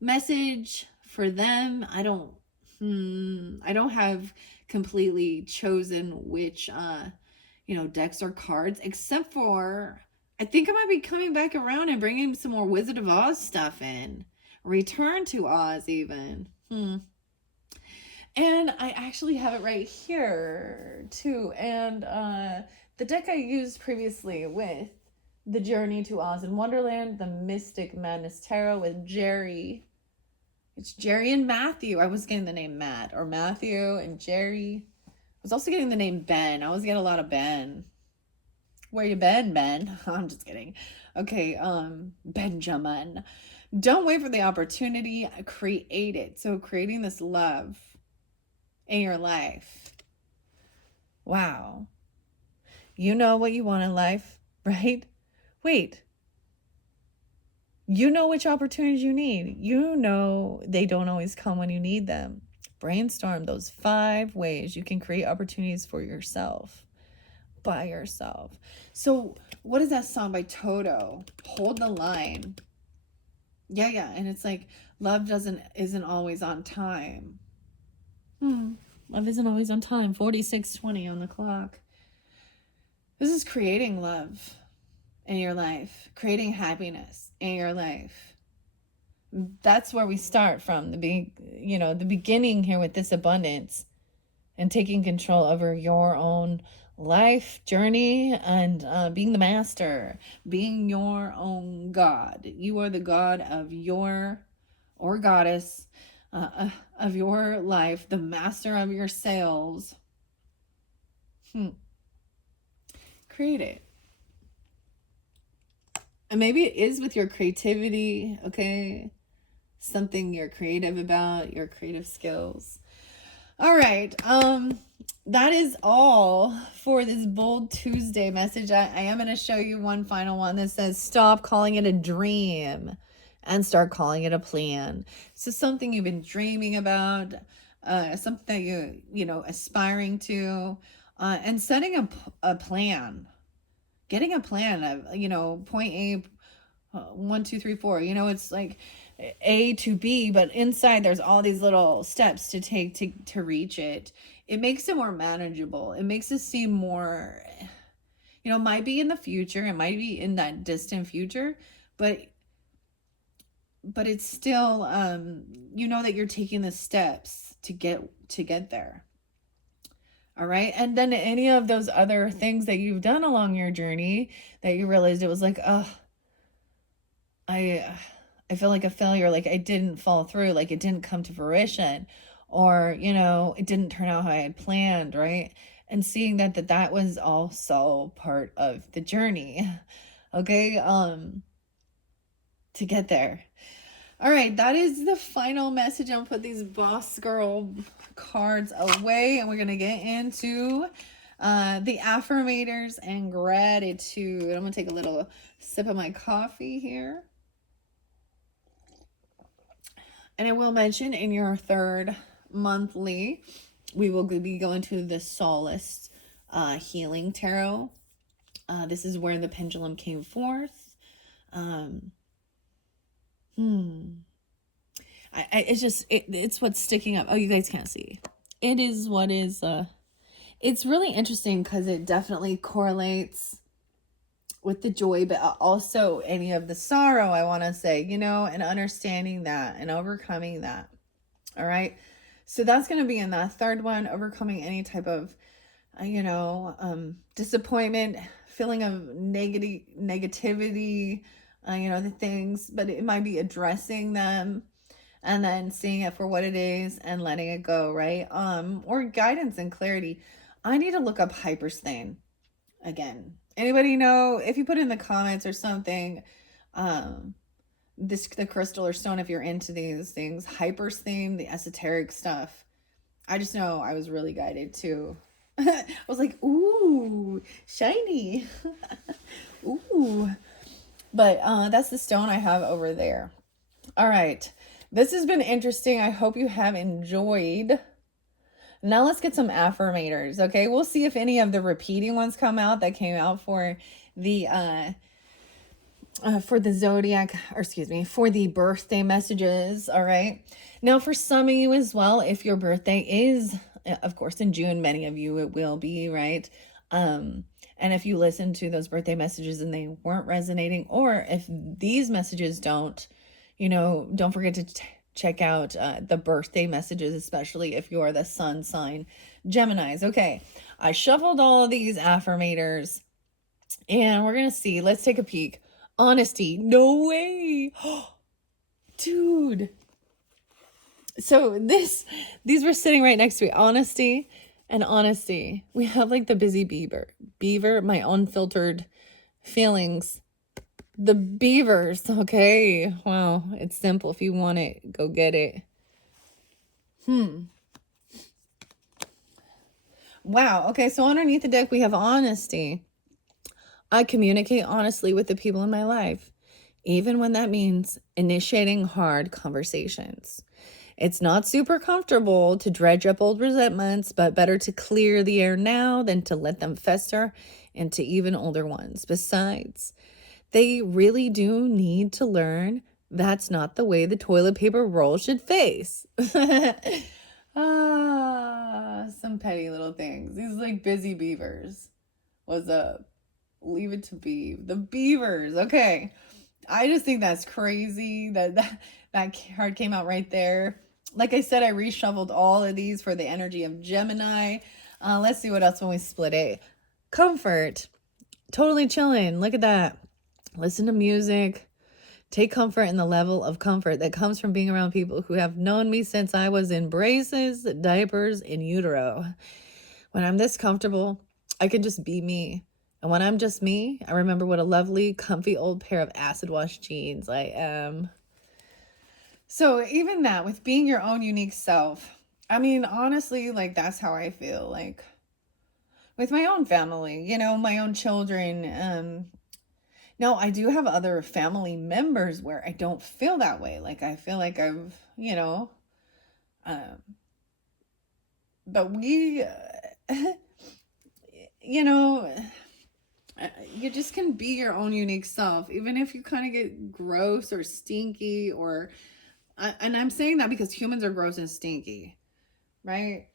message for them. I don't have completely chosen which decks or cards, except for I think I might be coming back around and bringing some more Wizard of Oz stuff in. Return to Oz, even. And I actually have it right here, too. And the deck I used previously with the Journey to Oz and Wonderland, the Mystic Madness Tarot with Jerry. It's Jerry and Matthew. I was getting the name Matt, or Matthew and Jerry. I was also getting the name Ben. I always get a lot of Ben. Where you been, Ben? I'm just kidding. Okay, Benjamin. Don't wait for the opportunity, create it. So creating this love in your life. Wow. You know what you want in life, right? Wait. You know which opportunities you need. You know they don't always come when you need them. Brainstorm those 5 ways you can create opportunities for yourself. By yourself. So what is that song by Toto? Hold the Line. Yeah, and it's like love isn't always on time. Love isn't always on time. 46:20 on the clock. This is creating love in your life, creating happiness in your life. That's where we start from, the beginning here with this abundance and taking control over your own life journey and being the master, being your own God. You are the God of or goddess of your life, the master of your sails. Create it. And maybe it is with your creativity, okay? Something you're creative about, your creative skills. All right. That is all for this Bold Tuesday message. I am going to show you one final one that says, stop calling it a dream and start calling it a plan. So something you've been dreaming about, something that aspiring to, and setting a plan, getting a plan of, point A, 1, 2, 3, 4, it's like A to B, but inside there's all these little steps to take to reach it. It makes it more manageable. It makes it seem more, it might be in the future, it might be in that distant future, but it's still that you're taking the steps to get there. All right. And then any of those other things that you've done along your journey that you realized it was like, oh, I feel like a failure, like I didn't fall through, like it didn't come to fruition, or it didn't turn out how I had planned, right? And seeing that was also part of the journey. Okay, to get there. All right, that is the final message. I'm gonna put these Boss Girl cards away, and we're gonna get into the Affirmators and gratitude. I'm gonna take a little sip of my coffee here. And I will mention in your 3rd monthly, we will be going to the Solace Healing Tarot. This is where the pendulum came forth. It's what's sticking up. Oh, you guys can't see. It is what is, it's really interesting because it definitely correlates with the joy, but also any of the sorrow, I want to say, and understanding that and overcoming that. All right. So that's going to be in that 3rd one, overcoming any type of, disappointment, feeling of negativity, the things, but it might be addressing them and then seeing it for what it is and letting it go. Right. Or guidance and clarity. I need to look up hypersthane again. Anybody know, if you put in the comments or something, the crystal or stone, if you're into these things, hypersthane, the esoteric stuff. I just know I was really guided to I was like, ooh, shiny. Ooh. But that's the stone I have over there. All right. This has been interesting. I hope you have enjoyed. Now let's get some affirmators, okay? We'll see if any of the repeating ones come out that came out for the zodiac, or excuse me, for the birthday messages. All right. Now, for some of you as well, if your birthday is, of course, in June, many of you it will be, right? And if you listen to those birthday messages and they weren't resonating, or if these messages don't, don't forget to check out the birthday messages, especially if you're the sun sign Geminis. Okay, I shuffled all of these affirmators and we're gonna see. Let's take a peek. Honesty. No way. Dude. So these were sitting right next to me. Honesty and honesty. We have like the busy beaver, my unfiltered feelings. The beavers. Okay. Wow. It's simple. If you want it, go get it. Wow. Okay. So underneath the deck, we have honesty. I communicate honestly with the people in my life, even when that means initiating hard conversations. It's not super comfortable to dredge up old resentments, but better to clear the air now than to let them fester into even older ones. Besides, they really do need to learn that's not the way the toilet paper roll should face. Some petty little things. These like busy beavers. What's up? Leave it to be the beavers. Okay. I just think that's crazy that card came out right there. Like I said, I reshuffled all of these for the energy of Gemini. Let's see what else when we split it. Comfort. Totally chilling. Look at that. Listen to music. Take comfort in the level of comfort that comes from being around people who have known me since I was in braces, diapers, and utero. When I'm this comfortable, I can just be me. And when I'm just me, I remember what a lovely, comfy old pair of acid wash jeans I am. So even that, with being your own unique self, I mean, honestly, like that's how I feel. Like with my own family, my own children. No, I do have other family members where I don't feel that way. Like I feel like I've, um, but we, you know, you just can be your own unique self, even if you kind of get gross or stinky and I'm saying that because humans are gross and stinky, right?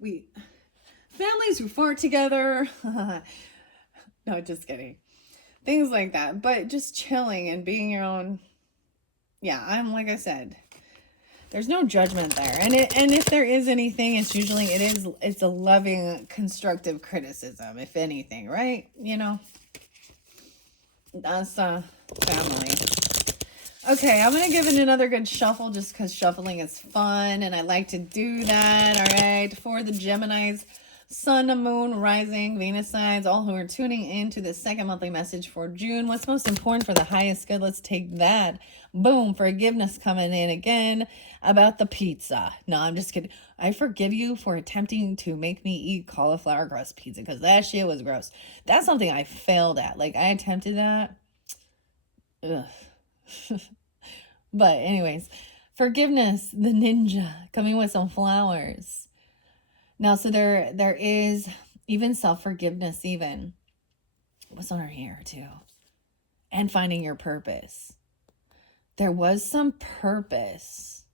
We families who fart together. No, just kidding. Things like that. But just chilling and being your own. Yeah, I'm like I said, there's no judgment there. And if there is anything, it's a loving, constructive criticism, if anything, right? That's family. Okay, I'm going to give it another good shuffle just because shuffling is fun and I like to do that. All right, for the Geminis, Sun, Moon, Rising, Venus signs, all who are tuning in to the second monthly message for June. What's most important for the highest good? Let's take that. Boom, forgiveness coming in again about the pizza. No, I'm just kidding. I forgive you for attempting to make me eat cauliflower crust pizza because that shit was gross. That's something I failed at. Like, I attempted that. Ugh. But anyways, forgiveness, the ninja coming with some flowers. Now, so there is even self-forgiveness, even. What's on her hair too? And finding your purpose. There was some purpose,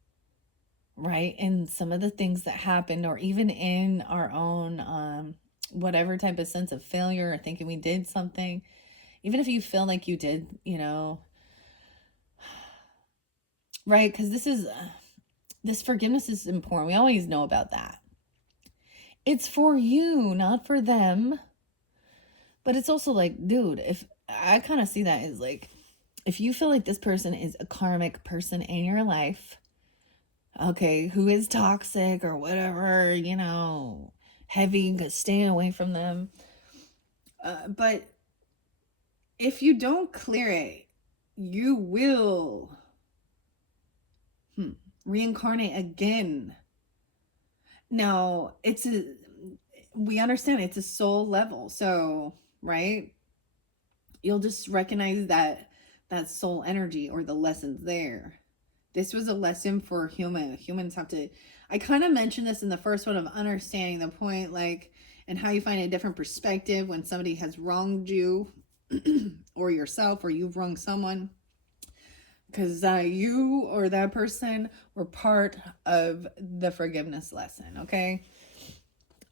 right? In some of the things that happened, or even in our own whatever type of sense of failure or thinking we did something. Even if you feel like you did, right? Because this forgiveness is important. We always know about that. It's for you, not for them. But it's also like, dude, if I kind of see that as like, if you feel like this person is a karmic person in your life, okay, who is toxic or whatever, heavy, staying away from them. But if you don't clear it, you will reincarnate again. Now, we understand it's a soul level. So, right? You'll just recognize that soul energy or the lessons there. This was a lesson for humans have to, I kind of mentioned this in the first one of understanding the point, like, and how you find a different perspective when somebody has wronged you or yourself, or you've wronged someone, because you or that person were part of the forgiveness lesson. Okay.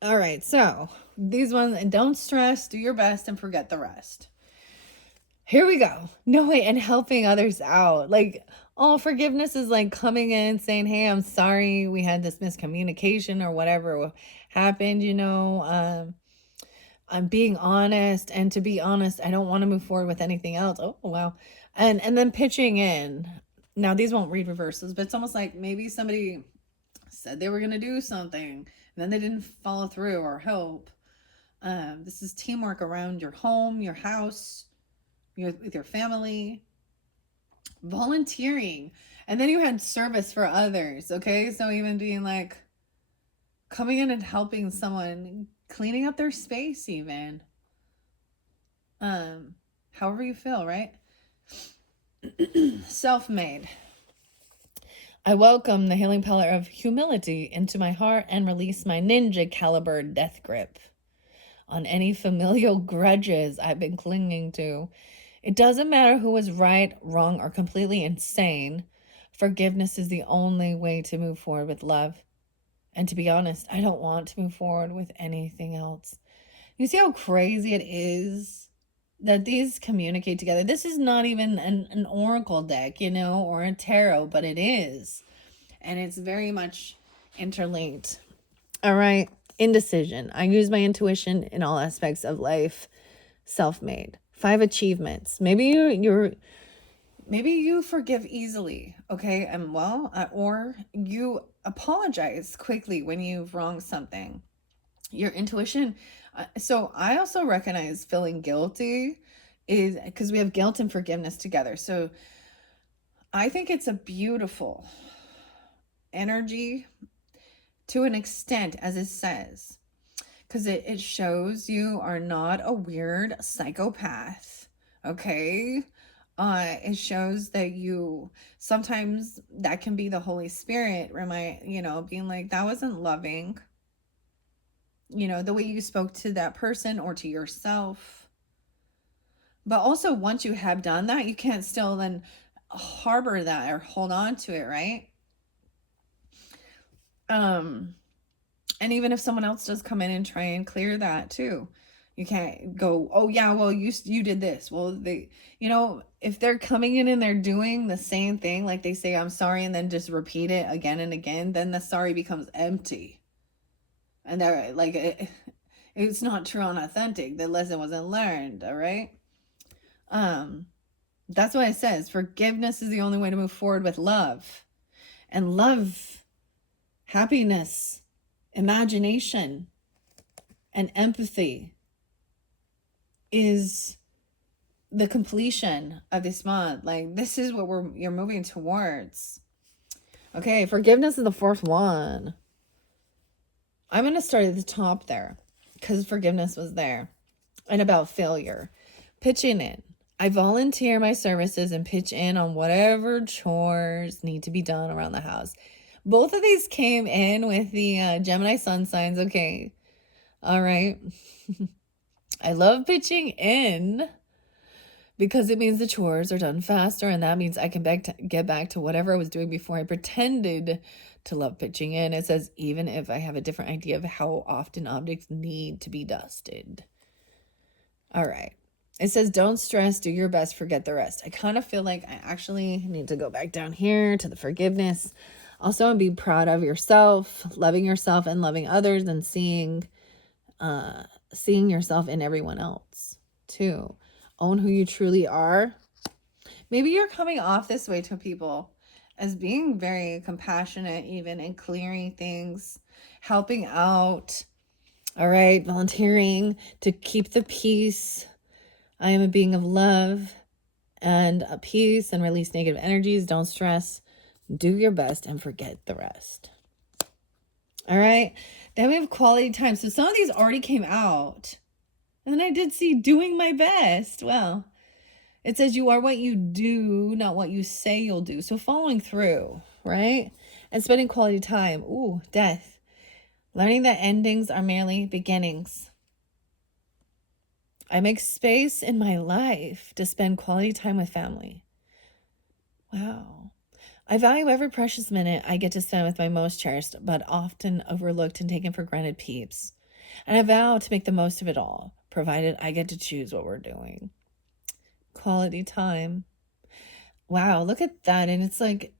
All right. So these ones, don't stress, do your best, and forget the rest. Here we go. No, wait, and helping others out. Like, oh, forgiveness is like coming in saying, hey, I'm sorry we had this miscommunication or whatever happened, I'm being honest, and to be honest, I don't want to move forward with anything else. Oh, wow. And then pitching in. Now, these won't read reverses, but it's almost like maybe somebody said they were going to do something, and then they didn't follow through or help. This is teamwork around your home, your house, with your family, volunteering. And then you had service for others. Okay. So even being like coming in and helping someone, cleaning up their space, even. However you feel, right? Self-made. I welcome the healing power of humility into my heart and release my ninja caliber death grip on any familial grudges I've been clinging to. It doesn't matter who was right, wrong, or completely insane. Forgiveness is the only way to move forward with love. And to be honest, I don't want to move forward with anything else. You see how crazy it is that these communicate together? This is not even an oracle deck, or a tarot, but it is. And it's very much interlinked. All right. Indecision. I use my intuition in all aspects of life. Self-made. 5 achievements. Maybe you forgive easily, okay? And or you apologize quickly when you've wronged something. Your intuition. So I also recognize feeling guilty is because we have guilt and forgiveness together. So I think it's a beautiful energy to an extent, as it says, because it shows you are not a weird psychopath. Okay. It shows that you sometimes that can be the Holy Spirit being like, that wasn't loving, the way you spoke to that person or to yourself. But also, once you have done that, you can't still then harbor that or hold on to it, right? And even if someone else does come in and try and clear that too, you can't go, oh yeah, well, you did this. Well, if they're coming in and they're doing the same thing, like they say, I'm sorry, and then just repeat it again and again, then the sorry becomes empty. And they're like, it's not true and authentic. The lesson wasn't learned. All right. That's what it says. Forgiveness is the only way to move forward with love. And love, happiness, imagination, and empathy is the completion of this month. Like, this is what you're moving towards. Okay, forgiveness is the 4th one. I'm going to start at the top there because forgiveness was there. And about failure. Pitching in. I volunteer my services and pitch in on whatever chores need to be done around the house. Both of these came in with the Gemini sun signs. Okay. All right. I love pitching in because it means the chores are done faster, and that means I can get back to whatever I was doing before I pretended to love pitching in. It says, even if I have a different idea of how often objects need to be dusted. All right. It says, don't stress, do your best, forget the rest. I kind of feel like I actually need to go back down here to the forgiveness. Also, and be proud of yourself, loving yourself and loving others, and seeing yourself in everyone else too. Own who you truly are. Maybe you're coming off this way to people as being very compassionate, even, and clearing things, helping out. All right, volunteering to keep the peace. I am a being of love and peace, and release negative energies. Don't stress. Do your best and forget the rest. All right. Then we have quality time. So some of these already came out. And then I did see doing my best. Well, it says you are what you do, not what you say you'll do. So following through, right? And spending quality time. Ooh, death. Learning that endings are merely beginnings. I make space in my life to spend quality time with family. Wow. I value every precious minute I get to spend with my most cherished, but often overlooked and taken for granted peeps. And I vow to make the most of it all, provided I get to choose what we're doing. Quality time. Wow, look at that. And it's like,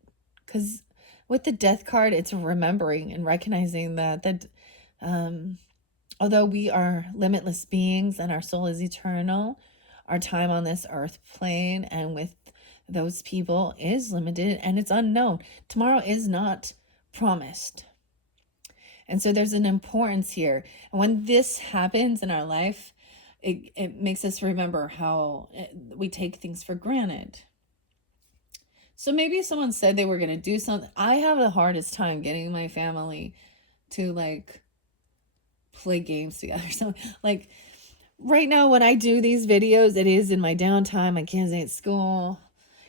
because with the death card, it's remembering and recognizing that although we are limitless beings and our soul is eternal, our time on this earth plane and with those people is limited and it's unknown. Tomorrow is not promised. And so there's an importance here. And when this happens in our life, it makes us remember how we take things for granted. So maybe someone said they were going to do something. I have the hardest time getting my family to like play games together. So like right now when I do these videos, it is in my downtime. My kids ain't at school.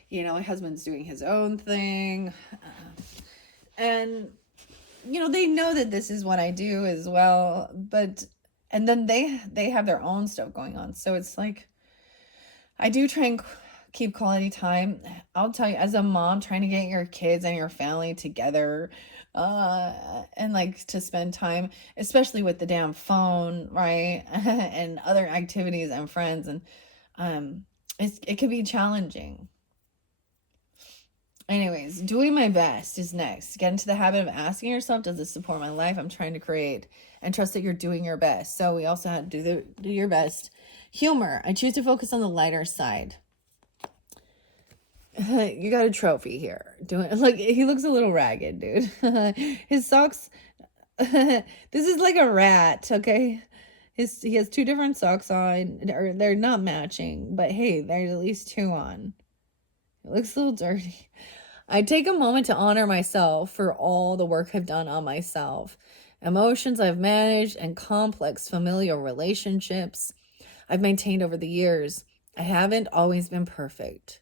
You know, my husband's doing his own thing. And, you know, they know that this is what I do as well. But, and then they have their own stuff going on. So it's like, I do try and keep quality time. I'll tell you, as a mom, trying to get your kids and your family together and like to spend time, especially with the damn phone, right? And other activities and friends. And it can be challenging. Anyways, doing my best is next. Get into the habit of asking yourself, does this support my life I'm trying to create? And trust that you're doing your best. So we also had to do your best. Humor. I choose to focus on the lighter side. You got a trophy here. Doing like he looks a little ragged, dude. His socks. This is like a rat, okay? He has two different socks on, or they're not matching, but hey, there's at least two on. It looks a little dirty. I take a moment to honor myself for all the work I've done on myself, emotions I've managed, and complex familial relationships I've maintained over the years. I haven't always been perfect,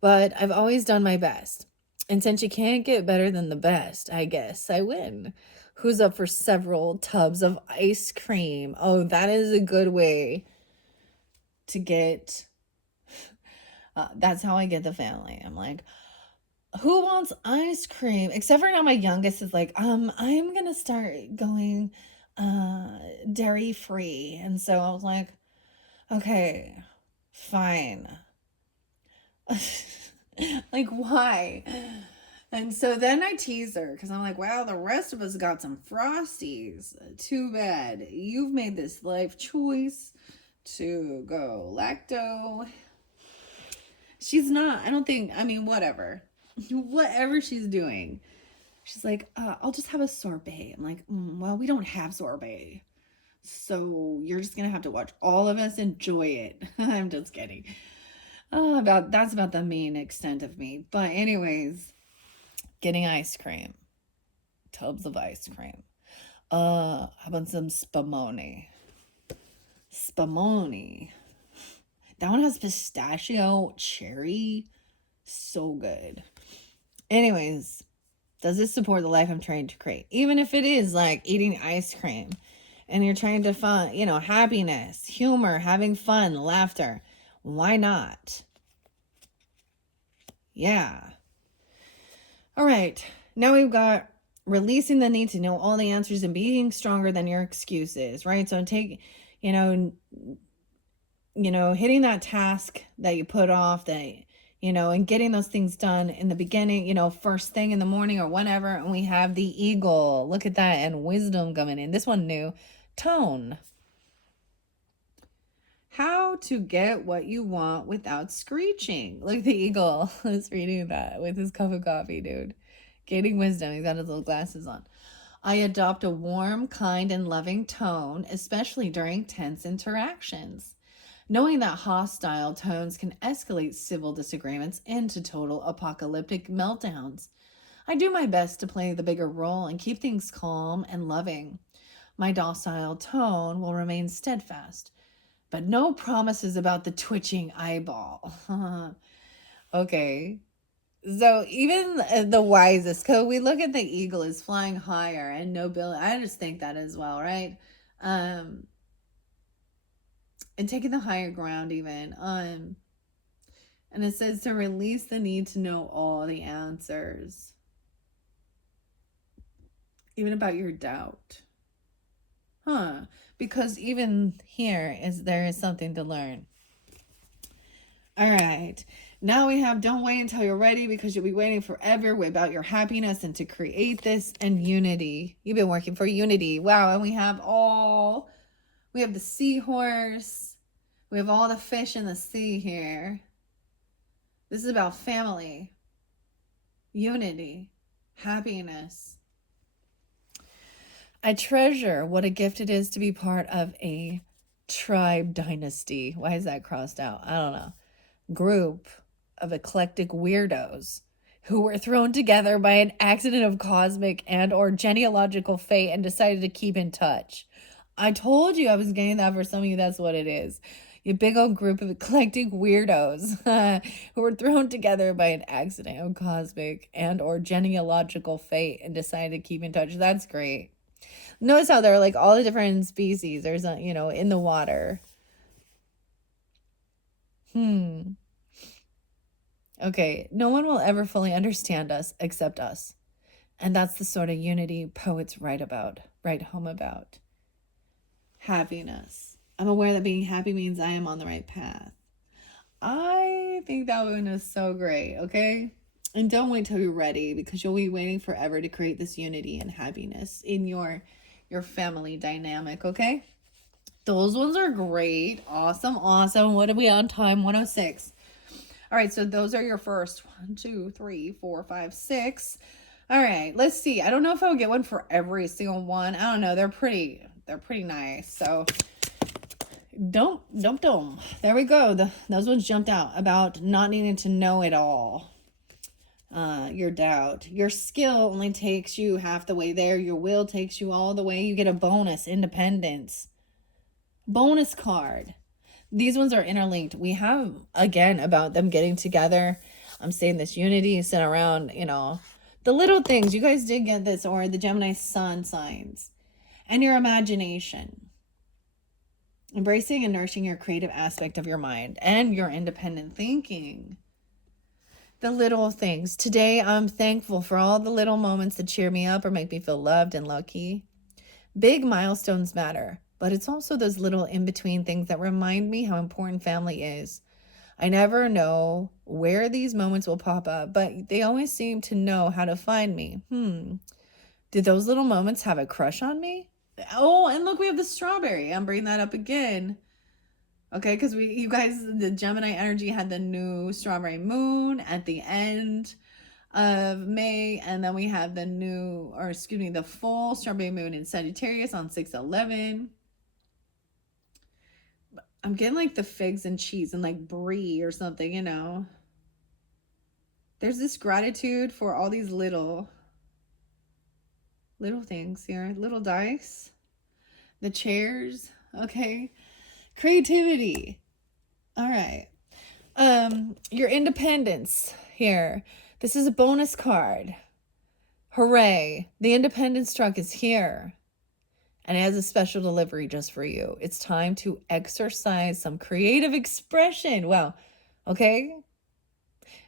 but I've always done my best. And since you can't get better than the best, I guess I win. Who's up for several tubs of ice cream? Oh, that is a good way to get. That's how I get the family. I'm like, who wants ice cream? Except for now, my youngest is like, I'm gonna start going dairy free. And so I was like, okay, fine. Like, why? And so then I tease her because I'm like, wow, the rest of us got some Frosties. Too bad. You've made this life choice to go lacto. She's not, I don't think, I mean, whatever. Whatever she's doing. She's like, I'll just have a sorbet. I'm like, well, we don't have sorbet. So you're just going to have to watch all of us enjoy it. I'm just kidding. That's about the main extent of me. But anyways, getting ice cream. Tubs of ice cream. How about some spumoni? Spumoni. That one has pistachio, cherry. So good. Anyways, does this support the life I'm trying to create? Even if it is like eating ice cream and you're trying to find, happiness, humor, having fun, laughter. Why not? Yeah. All right. Now we've got releasing the need to know all the answers and being stronger than your excuses, right? So hitting that task that you put off and getting those things done in the beginning, first thing in the morning or whenever. And we have the eagle. Look at that. And wisdom coming in. This one new. Tone. How to get what you want without screeching. Look, the eagle is reading that with his cup of coffee, dude. Gaining wisdom. He's got his little glasses on. I adopt a warm, kind, and loving tone, especially during tense interactions. Knowing that hostile tones can escalate civil disagreements into total apocalyptic meltdowns. I do my best to play the bigger role and keep things calm and loving. My docile tone will remain steadfast, but no promises about the twitching eyeball. Okay. So even the wisest, because we look at the eagle as flying higher and nobility. I just think that as well, right? Um, and taking the higher ground even. And it says to release the need to know all the answers, even about your doubt. Because even here there is something to learn. All right. Now we have don't wait until you're ready, because you'll be waiting forever about your happiness and to create this, and unity. You've been working for unity. Wow. And we have the seahorse. We have all the fish in the sea here. This is about family, unity, happiness. I treasure what a gift it is to be part of a tribe dynasty. Why is that crossed out? I don't know. Group of eclectic weirdos who were thrown together by an accident of cosmic and or genealogical fate and decided to keep in touch. I told you I was getting that for some of you. That's what it is. You big old group of eclectic weirdos who were thrown together by an accident of cosmic and or genealogical fate and decided to keep in touch. That's great. Notice how there are like all the different species. There's a, in the water. Okay, no one will ever fully understand us except us. And that's the sort of unity poets write home about. Happiness. I'm aware that being happy means I am on the right path. I think that one is so great, okay? And don't wait till you're ready, because you'll be waiting forever to create this unity and happiness in your family dynamic, okay? Those ones are great. Awesome. What are we on time? 106. All right, so those are your first 1, 2, 3, 4, 5, 6. All right, let's see. I don't know if I'll get one for every single one. I don't know. They're pretty nice. So don't. There we go. Those ones jumped out about not needing to know it all. Your doubt. Your skill only takes you half the way there. Your will takes you all the way. You get a bonus, independence. Bonus card. These ones are interlinked. We have, again, about them getting together. I'm saying this unity, sit around, the little things. You guys did get this, or the Gemini sun signs. And your imagination. Embracing and nourishing your creative aspect of your mind and your independent thinking. The little things. Today, I'm thankful for all the little moments that cheer me up or make me feel loved and lucky. Big milestones matter, but it's also those little in-between things that remind me how important family is. I never know where these moments will pop up, but they always seem to know how to find me. Did those little moments have a crush on me? Oh, and look, we have the strawberry. I'm bringing that up again. Okay, because you guys, the Gemini energy had the new strawberry moon at the end of May, and then we have the full strawberry moon in Sagittarius on 6/11. I'm getting like the figs and cheese and like brie or something, There's this gratitude for all these little things here. Little dice. The chairs. Okay. Creativity. All right. Your independence here. This is a bonus card. Hooray. The independence truck is here. And it has a special delivery just for you. It's time to exercise some creative expression. Wow. Okay.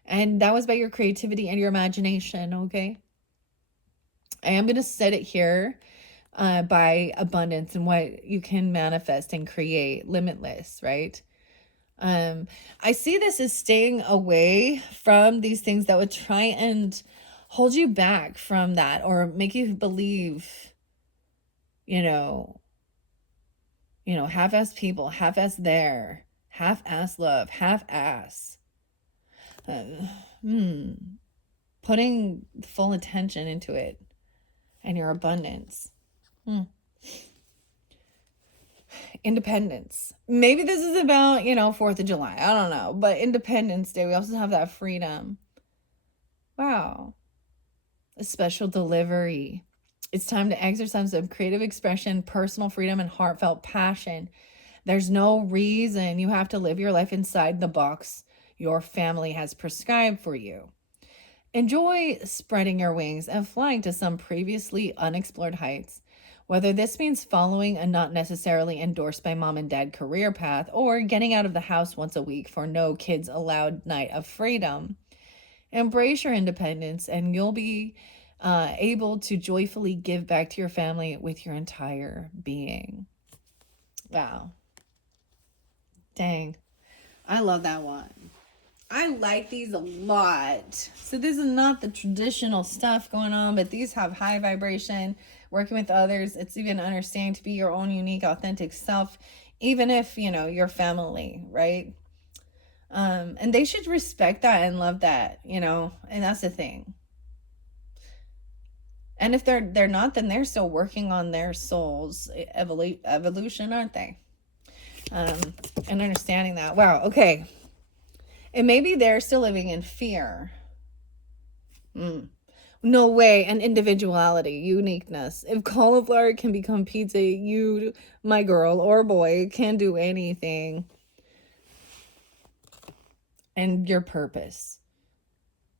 And that was about your creativity and your imagination. Okay. I am going to set it here by abundance and what you can manifest and create, limitless, right? I see this as staying away from these things that would try and hold you back from that, or make you believe, half-ass people, half-ass there, half-ass love, half-ass. Putting full attention into it and your abundance. Independence. Maybe this is about, 4th of July. I don't know. But Independence Day, we also have that freedom. Wow. a special delivery. It's time to exercise some creative expression, personal freedom, and heartfelt passion. There's no reason you have to live your life inside the box your family has prescribed for you. Enjoy spreading your wings and flying to some previously unexplored heights. Whether this means following a not necessarily endorsed by mom and dad career path or getting out of the house once a week for no kids allowed night of freedom, embrace your independence and you'll be able to joyfully give back to your family with your entire being. Wow. Dang. I love that one. I like these a lot. So this is not the traditional stuff going on, but these have high vibration, working with others. It's even understanding to be your own unique, authentic self, even if, your family, right? And they should respect that and love that, and that's the thing. And if they're not, then they're still working on their soul's evolution, aren't they? And understanding that. Wow, okay. And maybe they're still living in fear. No way. And individuality, uniqueness. If cauliflower can become pizza, you, my girl or boy, can do anything. And your purpose.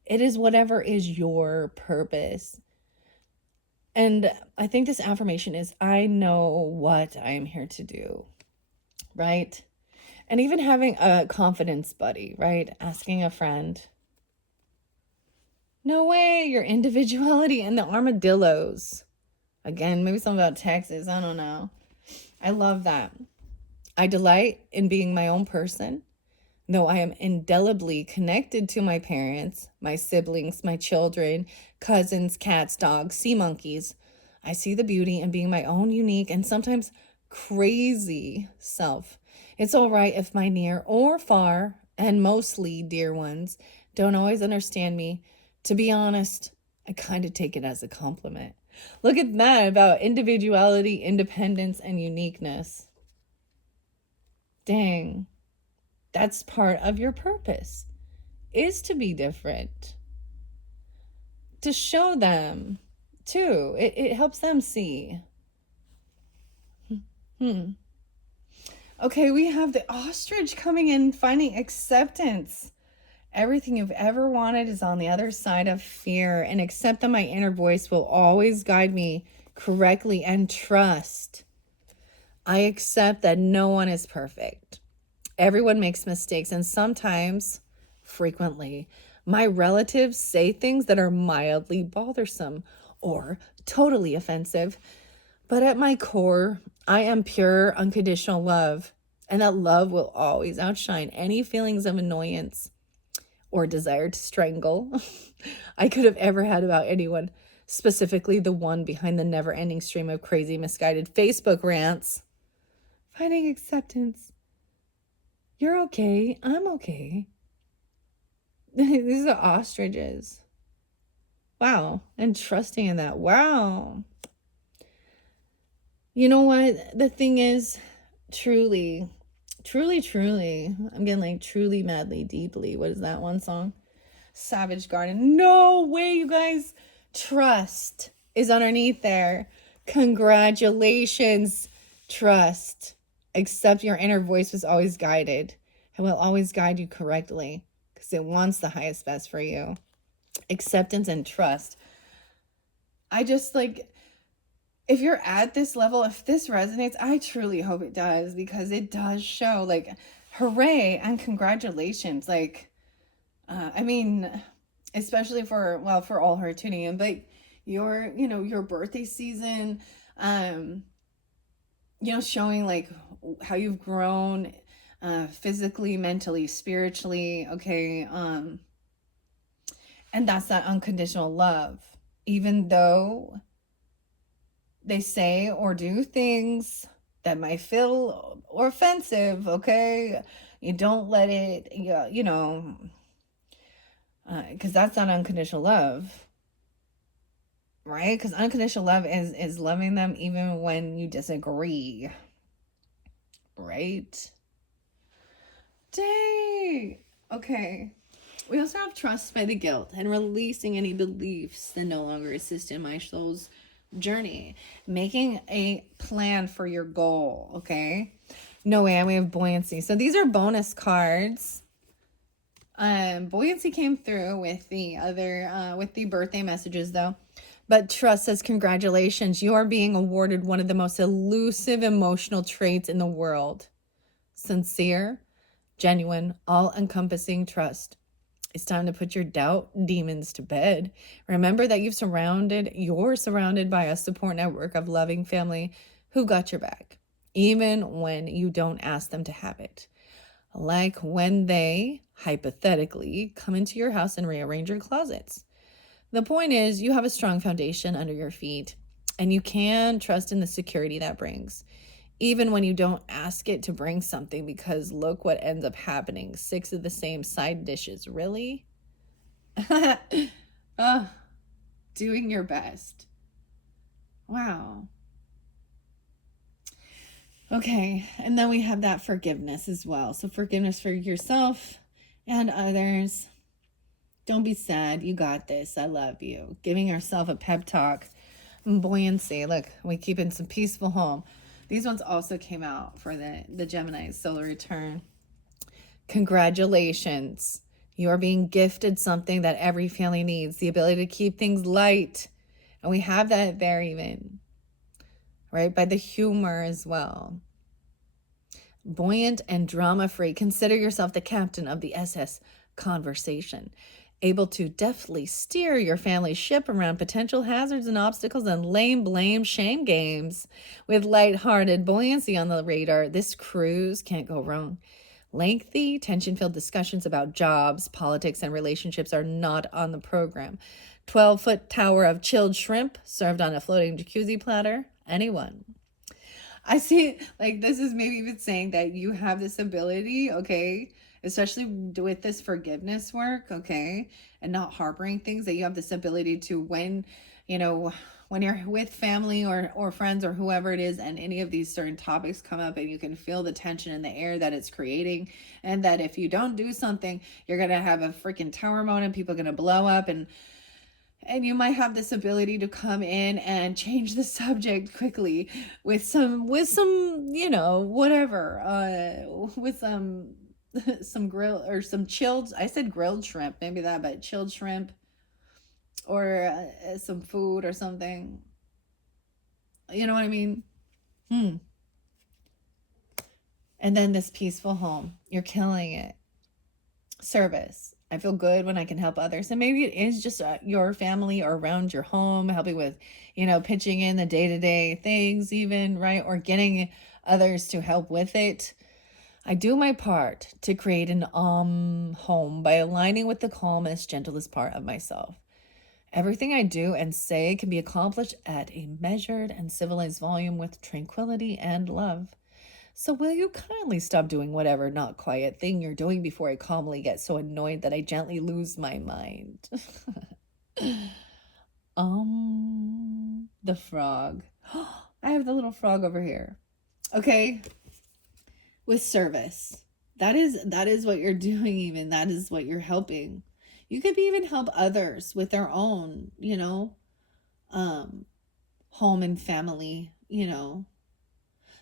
It is whatever is your purpose. And I think this affirmation is, I know what I am here to do. Right? And even having a confidence buddy, right? Asking a friend. No way, your individuality and the armadillos. Again, maybe something about Texas. I don't know. I love that. I delight in being my own person. Though I am indelibly connected to my parents, my siblings, my children, cousins, cats, dogs, sea monkeys, I see the beauty in being my own unique and sometimes crazy self. It's all right if my near or far, and mostly dear ones, don't always understand me. To be honest, I kind of take it as a compliment. Look at that about individuality, independence, and uniqueness. Dang. That's part of your purpose, is to be different. To show them, too. It helps them see. Okay, we have the ostrich coming in, finding acceptance. Everything you've ever wanted is on the other side of fear, and accept that my inner voice will always guide me correctly, and trust. I accept that no one is perfect. Everyone makes mistakes, and sometimes, frequently, my relatives say things that are mildly bothersome or totally offensive. But at my core, I am pure, unconditional love, and that love will always outshine any feelings of annoyance or desire to strangle I could have ever had about anyone, specifically the one behind the never-ending stream of crazy, misguided Facebook rants. Finding acceptance. You're okay. I'm okay. These are ostriches. Wow. And trusting in that. Wow. You know what? The thing is, truly, I'm getting like truly, madly, deeply. What is that one song? Savage Garden. No way, you guys. Trust is underneath there. Congratulations. Trust. Accept your inner voice was always guided. It will always guide you correctly because it wants the highest best for you. Acceptance and trust. I just like, if you're at this level, if this resonates, I truly hope it does, because it does show, like, hooray and congratulations. Like, I mean, especially for all her tuning in, but your birthday season, showing like how you've grown, physically, mentally, spiritually. Okay. And that's that unconditional love, even though they say or do things that might feel or offensive. Okay. You don't let it, because that's not unconditional love, right? Because unconditional love is loving them even when you disagree, right? Dang. Okay. We also have trust by the guilt and releasing any beliefs that no longer assist in my soul's journey. Making a plan for your goal, okay? No way, we have buoyancy. So these are bonus cards. Buoyancy came through with the other, with the birthday messages though. But trust says, congratulations, you are being awarded one of the most elusive emotional traits in the world. Sincere, genuine, all-encompassing trust. It's time to put your doubt demons to bed. Remember that you're surrounded by a support network of loving family who got your back, even when you don't ask them to have it. Like when they, hypothetically, come into your house and rearrange your closets. The point is, you have a strong foundation under your feet, and you can trust in the security that brings, even when you don't ask it to bring something, because look what ends up happening. 6 of the same side dishes. Really? Doing your best. Wow. Okay, and then we have that forgiveness as well. So forgiveness for yourself and others. Don't be sad. You got this. I love you. Giving ourselves a pep talk. Buoyancy. Look, we keep in some peaceful home. These ones also came out for the Gemini solar return. Congratulations. You are being gifted something that every family needs, the ability to keep things light. And we have that there even, right? By the humor as well. Buoyant and drama-free. Consider yourself the captain of the SS conversation, able to deftly steer your family's ship around potential hazards and obstacles and lame blame shame games. With lighthearted buoyancy on the radar, this cruise can't go wrong. Lengthy, tension-filled discussions about jobs, politics, and relationships are not on the program. 12-foot tower of chilled shrimp served on a floating jacuzzi platter. Anyone? I see, like, this is maybe even saying that you have this ability, okay, especially with this forgiveness work, okay, and not harboring things, that you have this ability to, when, when you're with family or friends or whoever it is, and any of these certain topics come up, and you can feel the tension in the air that it's creating, and that if you don't do something, you're going to have a freaking tower moment, people are going to blow up, and you might have this ability to come in and change the subject quickly with some whatever, with some grill or some chilled, I said grilled shrimp, maybe that, but chilled shrimp, or some food or something. You know what I mean? And then this peaceful home. You're killing it. Service. I feel good when I can help others. And maybe it is just your family or around your home, helping with, pitching in the day-to-day things even, right? Or getting others to help with it. I do my part to create an home by aligning with the calmest, gentlest part of myself. Everything I do and say can be accomplished at a measured and civilized volume with tranquility and love. So will you kindly stop doing whatever not quiet thing you're doing before I calmly get so annoyed that I gently lose my mind? The frog. I have the little frog over here. Okay. With service. That is what you're doing even. That is what you're helping. You could even help others with their own, home and family,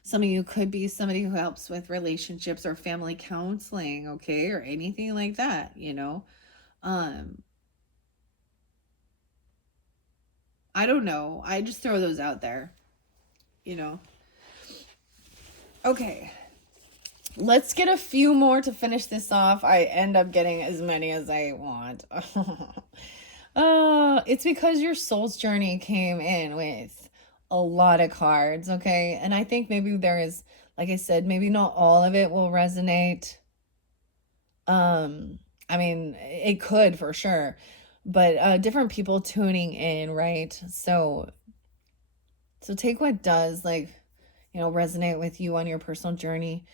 Some of you could be somebody who helps with relationships or family counseling, okay, or anything like that, I don't know. I just throw those out there, Okay. Let's get a few more to finish this off. I end up getting as many as I want. It's because your soul's journey came in with a lot of cards, okay? And I think maybe there is, like I said, maybe not all of it will resonate. I mean, it could for sure, but different people tuning in, right? So take what does, resonate with you on your personal journey.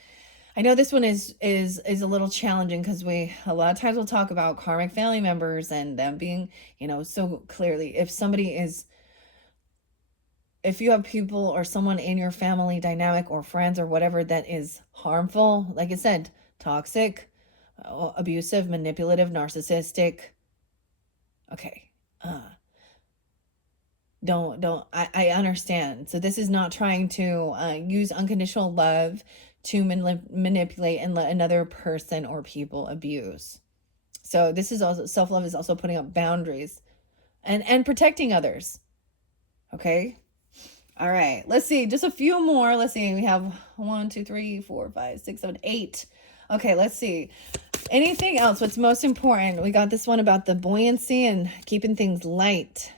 I know this one is a little challenging because a lot of times we'll talk about karmic family members and them being, so clearly, if you have people or someone in your family dynamic or friends or whatever that is harmful, like I said, toxic, abusive, manipulative, narcissistic. Okay. I understand. So this is not trying to use unconditional love to manipulate and let another person or people abuse. So this is also, self-love is also putting up boundaries and protecting others. Okay. All right. Let's see. Just a few more. Let's see. We have 1, 2, 3, 4, 5, 6, 7, 8. Okay. Let's see. Anything else? What's most important? We got this one about the buoyancy and keeping things light.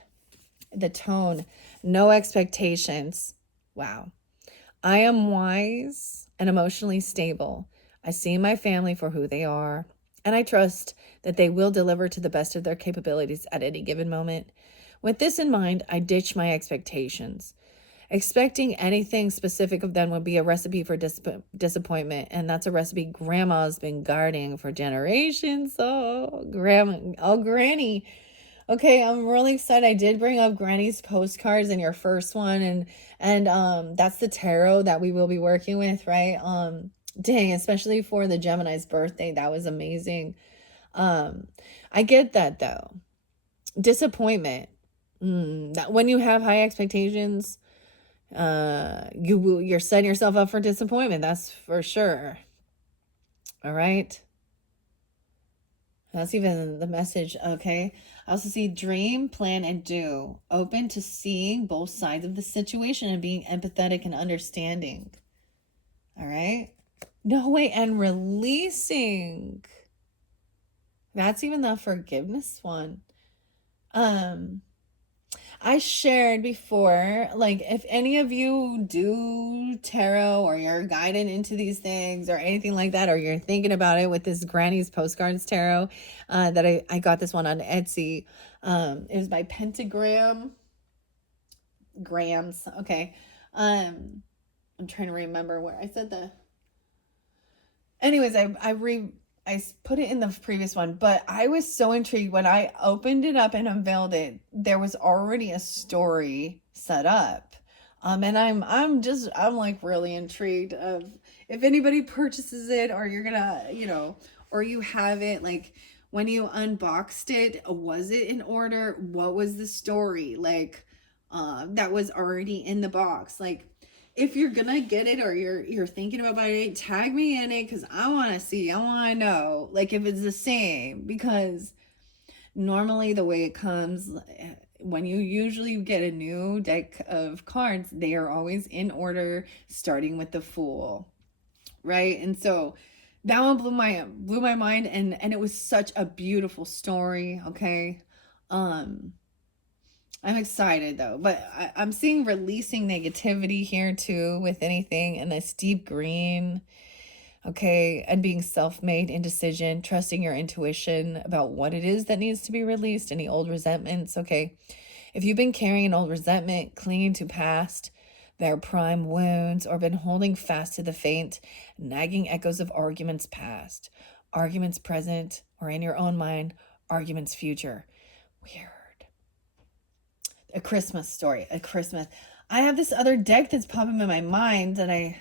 The tone. No expectations. Wow. I am wise and emotionally stable. I see my family for who they are, and I trust that they will deliver to the best of their capabilities at any given moment. With this in mind, I ditch my expectations. Expecting anything specific of them would be a recipe for disappointment, and that's a recipe Grandma's been guarding for generations. Oh, Granny. Okay, I'm really excited. I did bring up Granny's postcards in your first one, and that's the tarot that we will be working with, right? Dang, especially for the Gemini's birthday, that was amazing. I get that though. Disappointment. That when you have high expectations, you're setting yourself up for disappointment. That's for sure. All right. That's even the message. Okay. I also see dream, plan, and do. Open to seeing both sides of the situation and being empathetic and understanding. All right. No way. And releasing. That's even the forgiveness one. I shared before, like, if any of you do tarot or you're guided into these things or anything like that, or you're thinking about it with this Granny's Postcards Tarot, that I got this one on Etsy. It was by Pentagram Grams. Okay. I'm trying to remember where I said the. Anyways, I put it in the previous one, but I was so intrigued when I opened it up and unveiled it. There was already a story set up. And I'm like really intrigued of if anybody purchases it or you're gonna, or you have it, like when you unboxed it, was it in order? What was the story? Like, that was already in the box. Like, if you're gonna get it or you're thinking about buying it, tag me in it because I want to see. I want to know, like, if it's the same, because normally the way it comes, when you usually get a new deck of cards, they are always in order, starting with the Fool, right? And so that one blew my mind, and it was such a beautiful story. Okay. I'm excited though, but I'm seeing releasing negativity here too with anything in this deep green. Okay. And being self-made indecision, trusting your intuition about what it is that needs to be released, any old resentments. Okay. If you've been carrying an old resentment, clinging to past, their prime wounds, or been holding fast to the faint, nagging echoes of arguments past, arguments present, or in your own mind, arguments future. Weird. A Christmas story, a Christmas. I have this other deck that's popping in my mind and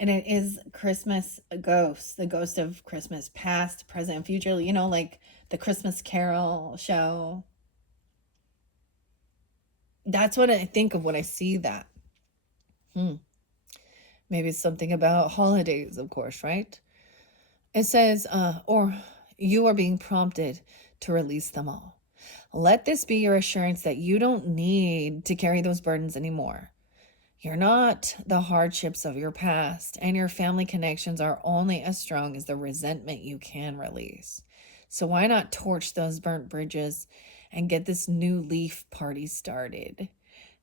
it is Christmas Ghost, the ghost of Christmas past, present, and future, like the Christmas Carol show. That's what I think of when I see that. Maybe it's something about holidays, of course, right? It says, or you are being prompted to release them all. Let this be your assurance that you don't need to carry those burdens anymore. You're not the hardships of your past, and your family connections are only as strong as the resentment you can release. So why not torch those burnt bridges and get this new leaf party started?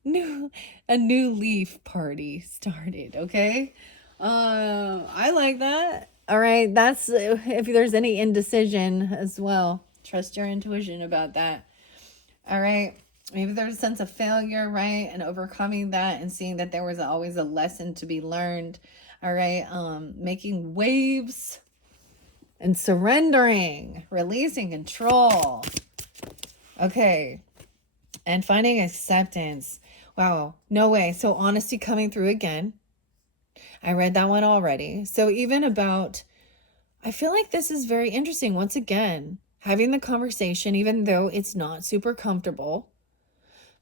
A new leaf party started, okay? I like that. All right, that's if there's any indecision as well. Trust your intuition about that. All right. Maybe there's a sense of failure, right? And overcoming that and seeing that there was always a lesson to be learned. All right. Making waves and surrendering, releasing control. Okay. And finding acceptance. Wow. No way. So honesty coming through again. I read that one already. So even about I feel like this is very interesting. Once again, having the conversation, even though it's not super comfortable.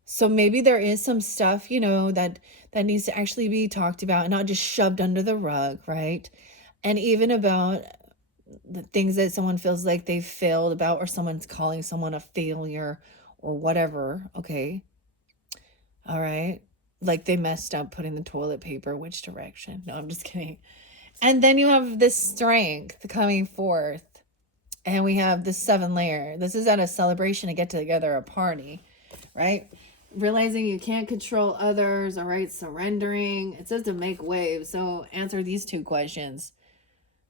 So maybe there is some stuff, that needs to actually be talked about and not just shoved under the rug, right? And even about the things that someone feels like they've failed about, or someone's calling someone a failure or whatever. Okay. All right. Like they messed up putting the toilet paper which direction. No, I'm just kidding. And then you have this strength coming forth. And we have the 7 layer. This is at a celebration, a get together, a party, right? Realizing you can't control others, all right? Surrendering. It says to make waves. So answer these 2 questions.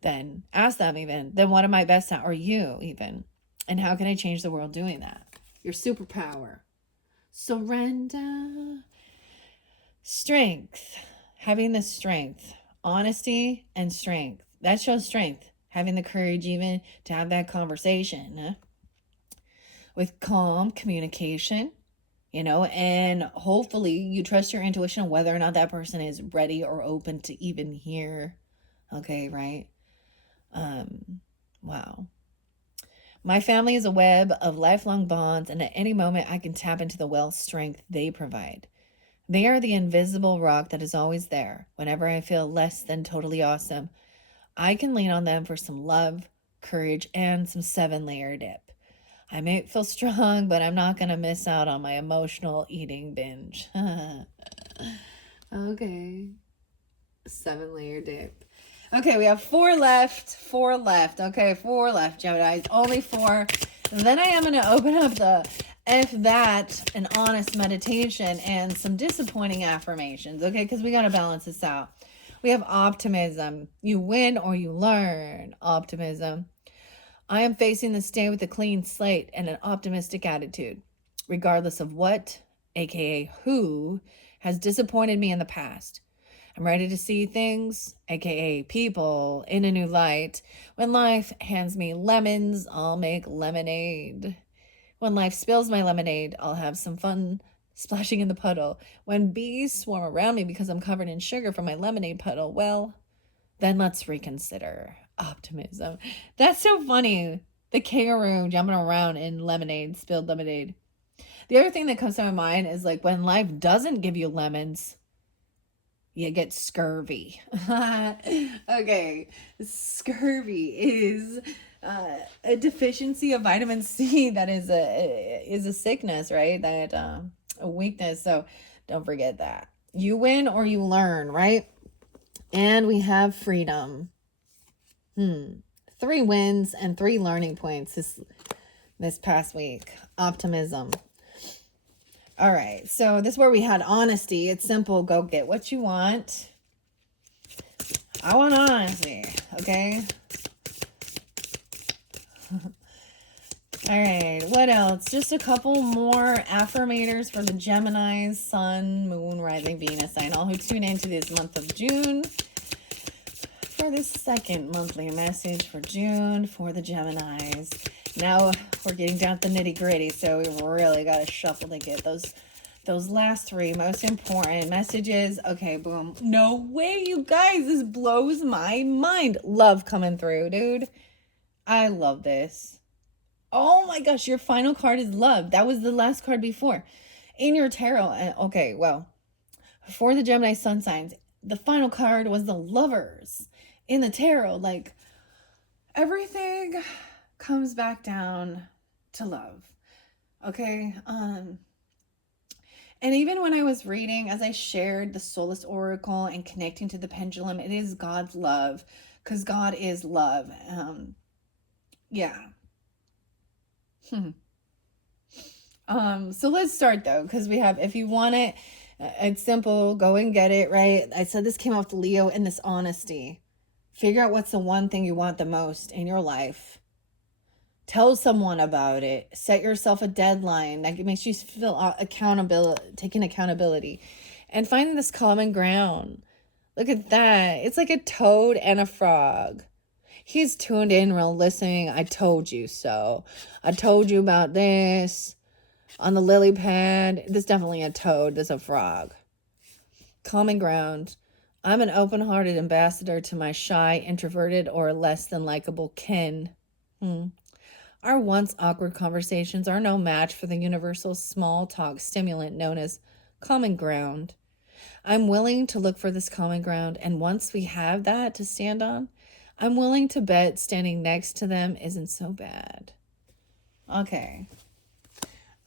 Then ask them even. Then what am I best at? Or you even. And how can I change the world doing that? Your superpower. Surrender. Strength. Having the strength. Honesty and strength. That shows strength. Having the courage even to have that conversation. With calm communication. And hopefully you trust your intuition whether or not that person is ready or open to even hear. Okay, right? Wow. My family is a web of lifelong bonds, and at any moment I can tap into the well strength they provide. They are the invisible rock that is always there. Whenever I feel less than totally awesome, I can lean on them for some love, courage, and some 7-layer dip. I may feel strong, but I'm not going to miss out on my emotional eating binge. Okay. 7-layer dip. Okay, we have 4 left. 4 left. Okay, 4 left, Gemini. Only 4. Then I am going to open up the if that, an honest meditation, and some disappointing affirmations. Okay, because we got to balance this out. We have optimism. You win or you learn. Optimism. I am facing this day with a clean slate and an optimistic attitude, regardless of what, aka who, has disappointed me in the past. I'm ready to see things, aka people, in a new light. When life hands me lemons, I'll make lemonade. When life spills my lemonade, I'll have some fun splashing in the puddle. When bees swarm around me because I'm covered in sugar from my lemonade puddle, well, then let's reconsider. Optimism. That's so funny. The kangaroo jumping around in lemonade, spilled lemonade. The other thing that comes to my mind is like when life doesn't give you lemons, you get scurvy. Okay, scurvy is a deficiency of vitamin C that is a sickness, right? That a weakness. So don't forget that. You win or you learn, right? And we have freedom. 3 wins and 3 learning points this past week. Optimism. All right, so this is where we had honesty. It's simple. Go get what you want. I want honesty, okay? All right, what else? Just a couple more affirmators for the Geminis, Sun, Moon, Rising, Venus sign, all who tune into this month of June. For the second monthly message for June for the Geminis. Now we're getting down to the nitty gritty, so we really got to shuffle to get those last 3 most important messages. Okay, boom. No way, you guys. This blows my mind. Love coming through, dude. I love this. Oh my gosh, your final card is love. That was the last card before. In your tarot. Okay, well, for the Gemini sun signs, the final card was the lovers. In the tarot, like, everything comes back down to love. Okay? And even when I was reading, as I shared the Solace Oracle and connecting to the pendulum, it is God's love, because God is love. Yeah. So let's start though, because we have, if you want it, it's simple, go and get it, right? I said this came off the Leo in this honesty. Figure out what's the one thing you want the most in your life. Tell someone about it. Set yourself a deadline. That makes you feel taking accountability. And finding this common ground. Look at that. It's like a toad and a frog. He's tuned in, real listening. I told you so. I told you about this. On the lily pad. This is definitely a toad. This is a frog. Common ground. I'm an open-hearted ambassador to my shy, introverted, or less than likable kin. Our once awkward conversations are no match for the universal small talk stimulant known as common ground. I'm willing to look for this common ground, and once we have that to stand on, I'm willing to bet standing next to them isn't so bad. Okay.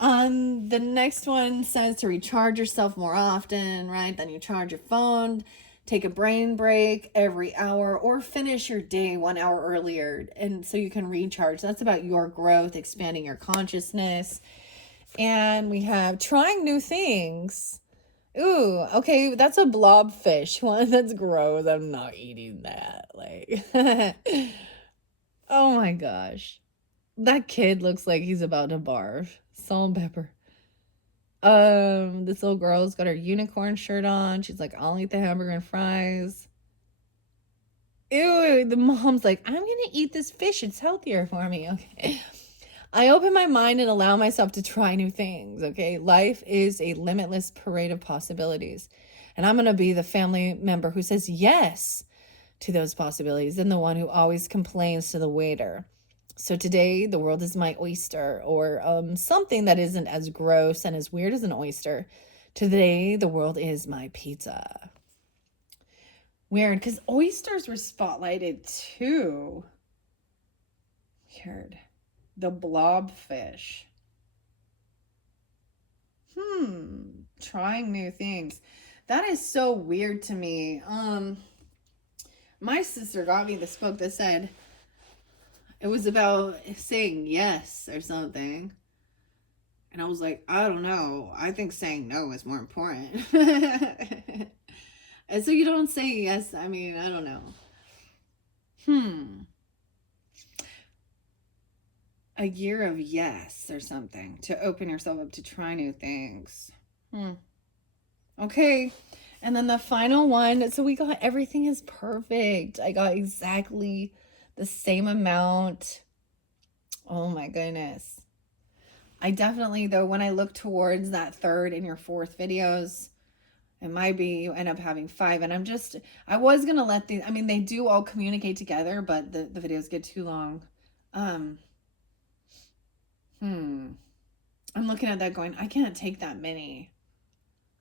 The next one says to recharge yourself more often, right? Then you charge your phone, take a brain break every hour, or finish your day 1 hour earlier. And so you can recharge. That's about your growth, expanding your consciousness. And we have trying new things. Ooh, okay, that's a blobfish one. That's gross. I'm not eating that. Like, oh my gosh. That kid looks like he's about to barf. Salt and pepper. This little girl's got her unicorn shirt on. She's like, I'll eat the hamburger and fries. Ew, the mom's like, I'm gonna eat this fish. It's healthier for me. Okay. I open my mind and allow myself to try new things. Okay. Life is a limitless parade of possibilities. And I'm gonna be the family member who says yes to those possibilities than the one who always complains to the waiter. So today, the world is my oyster, or something that isn't as gross and as weird as an oyster. Today, the world is my pizza. Weird, because oysters were spotlighted too. Weird. The blobfish. Trying new things. That is so weird to me. My sister got me this book that said it was about saying yes or something. And I was like, I don't know. I think saying no is more important. And so you don't say yes. I mean, I don't know. A year of yes or something to open yourself up to try new things. Okay. And then the final one. So we got everything is perfect. I got exactly the same amount. Oh my goodness. I definitely, though, when I look towards that third and your fourth videos, it might be you end up having 5. And I was going to let these, I mean, they do all communicate together, but the videos get too long. I'm looking at that going, I can't take that many.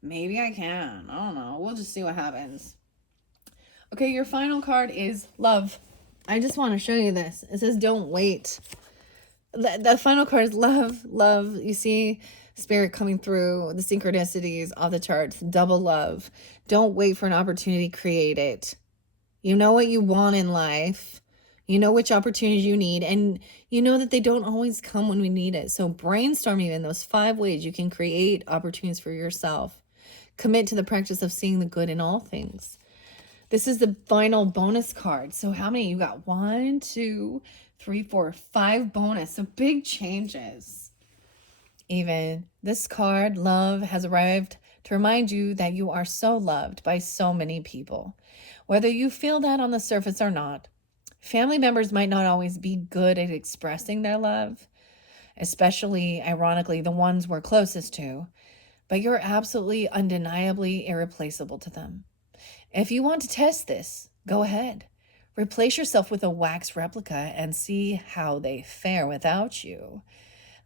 Maybe I can. I don't know. We'll just see what happens. Okay, your final card is love. I just want to show you this. It says don't wait. The final card is love. Love. You see spirit coming through, the synchronicities off the charts. Double love. Don't wait for an opportunity. Create it. You know what you want in life. You know which opportunities you need. And you know that they don't always come when we need it. So brainstorm even those 5 ways you can create opportunities for yourself. Commit to the practice of seeing the good in all things. This is the final bonus card. So how many? You got 1, 2, 3, 4, 5 bonus. So big changes. Even this card, love, has arrived to remind you that you are so loved by so many people. Whether you feel that on the surface or not, family members might not always be good at expressing their love, especially, ironically, the ones we're closest to, but you're absolutely, undeniably irreplaceable to them. If you want to test this, go ahead. Replace yourself with a wax replica and see how they fare without you.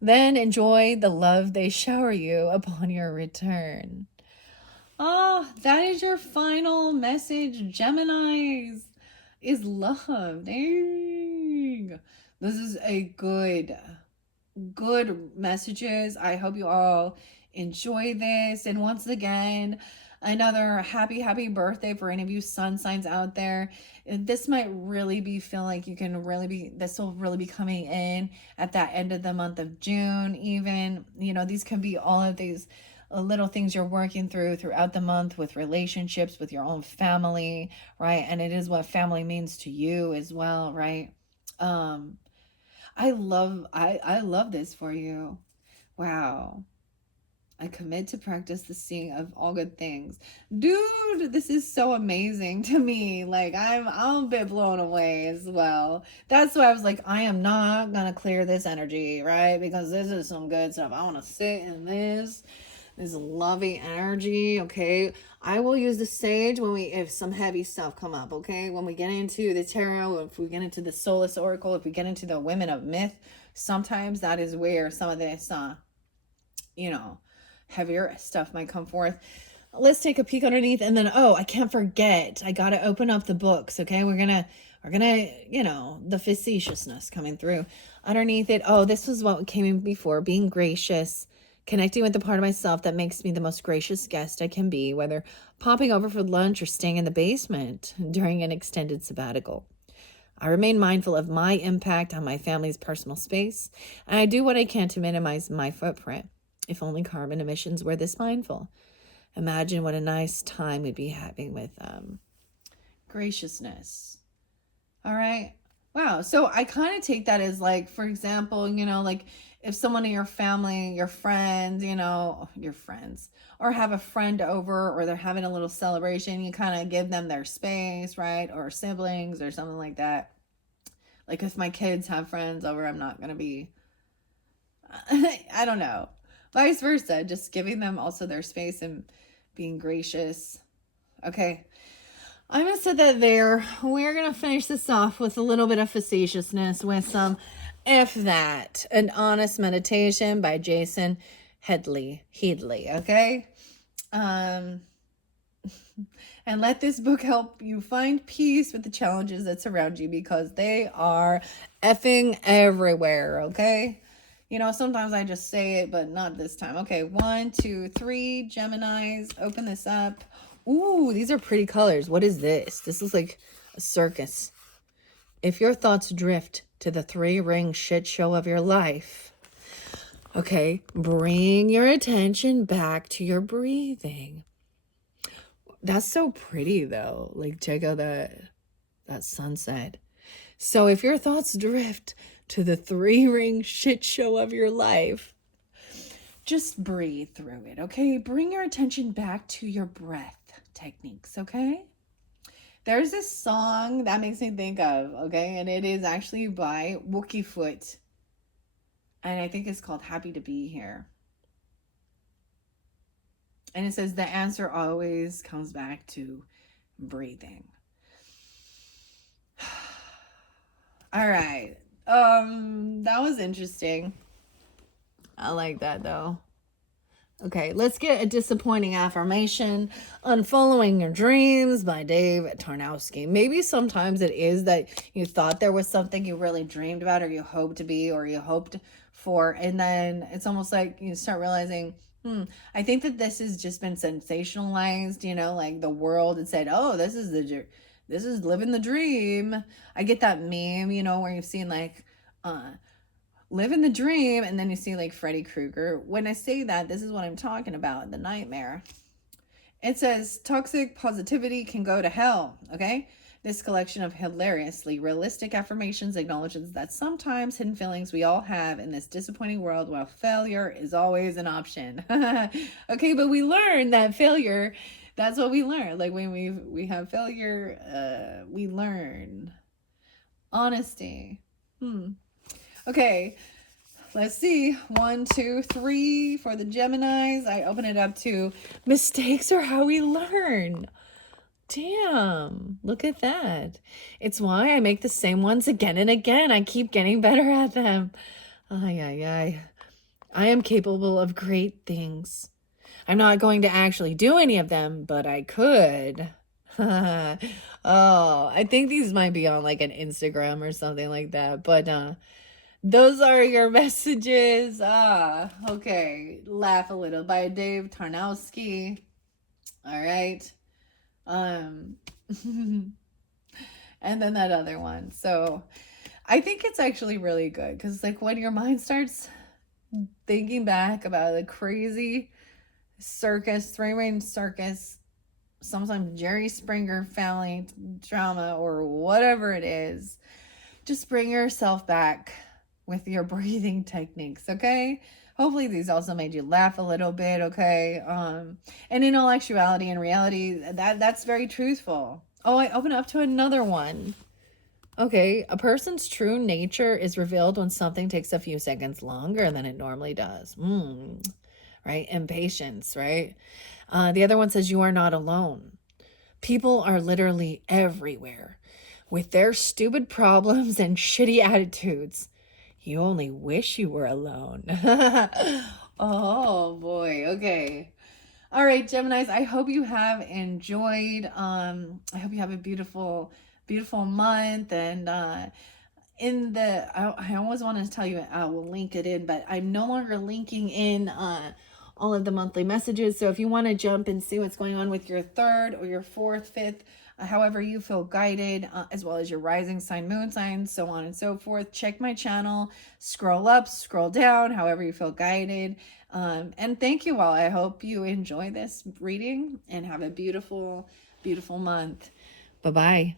Then enjoy the love they shower you upon your return. That is your final message, Geminis, is love. Dang. This is a good messages. I hope you all enjoy this. And once again, another happy birthday for any of you sun signs out there. This might really be feel like you can really be, this will really be coming in at that end of the month of June. Even, you know, these could be all of these little things you're working throughout the month with relationships, with your own family, right? And it is what family means to you as well, right? I love this for you. Wow. I commit to practice the seeing of all good things. Dude, this is so amazing to me. Like I'm a bit blown away as well. That's why I was like, I am not gonna clear this energy, right? Because this is some good stuff. I want to sit in this. this loving energy, okay? I will use the sage if some heavy stuff come up, okay? When we get into the tarot, if we get into the Soulless Oracle, if we get into the Women of Myth, sometimes that is where some of this, heavier stuff might come forth. Let's take a peek underneath, and then, I can't forget, I gotta open up the books, okay? We're gonna, the facetiousness coming through underneath it. This was what came in before: being gracious, connecting with the part of myself that makes me the most gracious guest I can be, whether popping over for lunch or staying in the basement during an extended sabbatical. I remain mindful of my impact on my family's personal space, and I do what I can to minimize my footprint. If only carbon emissions were this mindful. Imagine what a nice time we'd be having with graciousness. All right. Wow. So I kind of take that as, like, for example, like if someone in your family, your friends, or have a friend over, or they're having a little celebration, you kind of give them their space, right? Or siblings or something like that. Like if my kids have friends over, I'm not going to be, I don't know. Vice versa, just giving them also their space and being gracious. Okay. I'm going to set that there. We're going to finish this off with a little bit of facetiousness with some If That, an honest meditation by Jason Headley. Okay? And let this book help you find peace with the challenges that surround you, because they are effing everywhere, okay? Sometimes I just say it, but not this time. Okay, 1, 2, 3, Geminis, open this up. Ooh, these are pretty colors. What is this? This is like a circus. If your thoughts drift to the 3-ring shit show of your life, okay, bring your attention back to your breathing. That's so pretty, though. Like, check out that sunset. So if your thoughts drift to the 3-ring shit show of your life, just breathe through it, okay? Bring your attention back to your breath techniques, okay? There's this song that makes me think of, okay? And it is actually by Wookiefoot. And I think it's called Happy to Be Here. And it says the answer always comes back to breathing. All right. That was interesting. I like that, though. Okay, let's get a disappointing affirmation. Unfollowing Your Dreams by Dave Tarnowski. Maybe sometimes it is that you thought there was something you really dreamed about, or you hoped to be, or you hoped for, and then it's almost like you start realizing, I think that this has just been sensationalized, like the world had said, oh, this is living the dream. I get that meme, where you've seen like, living the dream, and then you see like Freddy Krueger. When I say that, this is what I'm talking about, the nightmare. It says toxic positivity can go to hell, okay? This collection of hilariously realistic affirmations acknowledges that sometimes hidden feelings we all have in this disappointing world, while failure is always an option. Okay, but we learn that failure, that's what we learn. Like when we have failure, we learn honesty. Okay, let's see. 1, 2, 3 for the Geminis. I open it up to mistakes are how we learn. Damn, look at that. It's why I make the same ones again and again. I keep getting better at them. I am capable of great things. I'm not going to actually do any of them, but I could. I think these might be on like an Instagram or something like that, but those are your messages. Okay. Laugh a Little by Dave Tarnowski. All right. And then that other one. So I think it's actually really good, because like when your mind starts thinking back about the crazy circus, 3-ring circus, sometimes Jerry Springer family drama or whatever it is, just bring yourself back with your breathing techniques, okay? Hopefully these also made you laugh a little bit, okay? And in all actuality and reality, that's very truthful. I open up to another one. Okay, a person's true nature is revealed when something takes a few seconds longer than it normally does. right? And patience, right? The other one says you are not alone. People are literally everywhere with their stupid problems and shitty attitudes. You only wish you were alone. Oh boy. Okay. All right, Geminis, I hope you have enjoyed. I hope you have a beautiful, beautiful month. And in the, I always want to tell you, I will link it in, but I'm no longer linking in all of the monthly messages. So if you want to jump and see what's going on with your third or your fourth, fifth, however you feel guided, as well as your rising sign, moon sign, so on and so forth, check my channel, scroll up, scroll down, however you feel guided. And thank you all. I hope you enjoy this reading and have a beautiful, beautiful month. Bye-bye.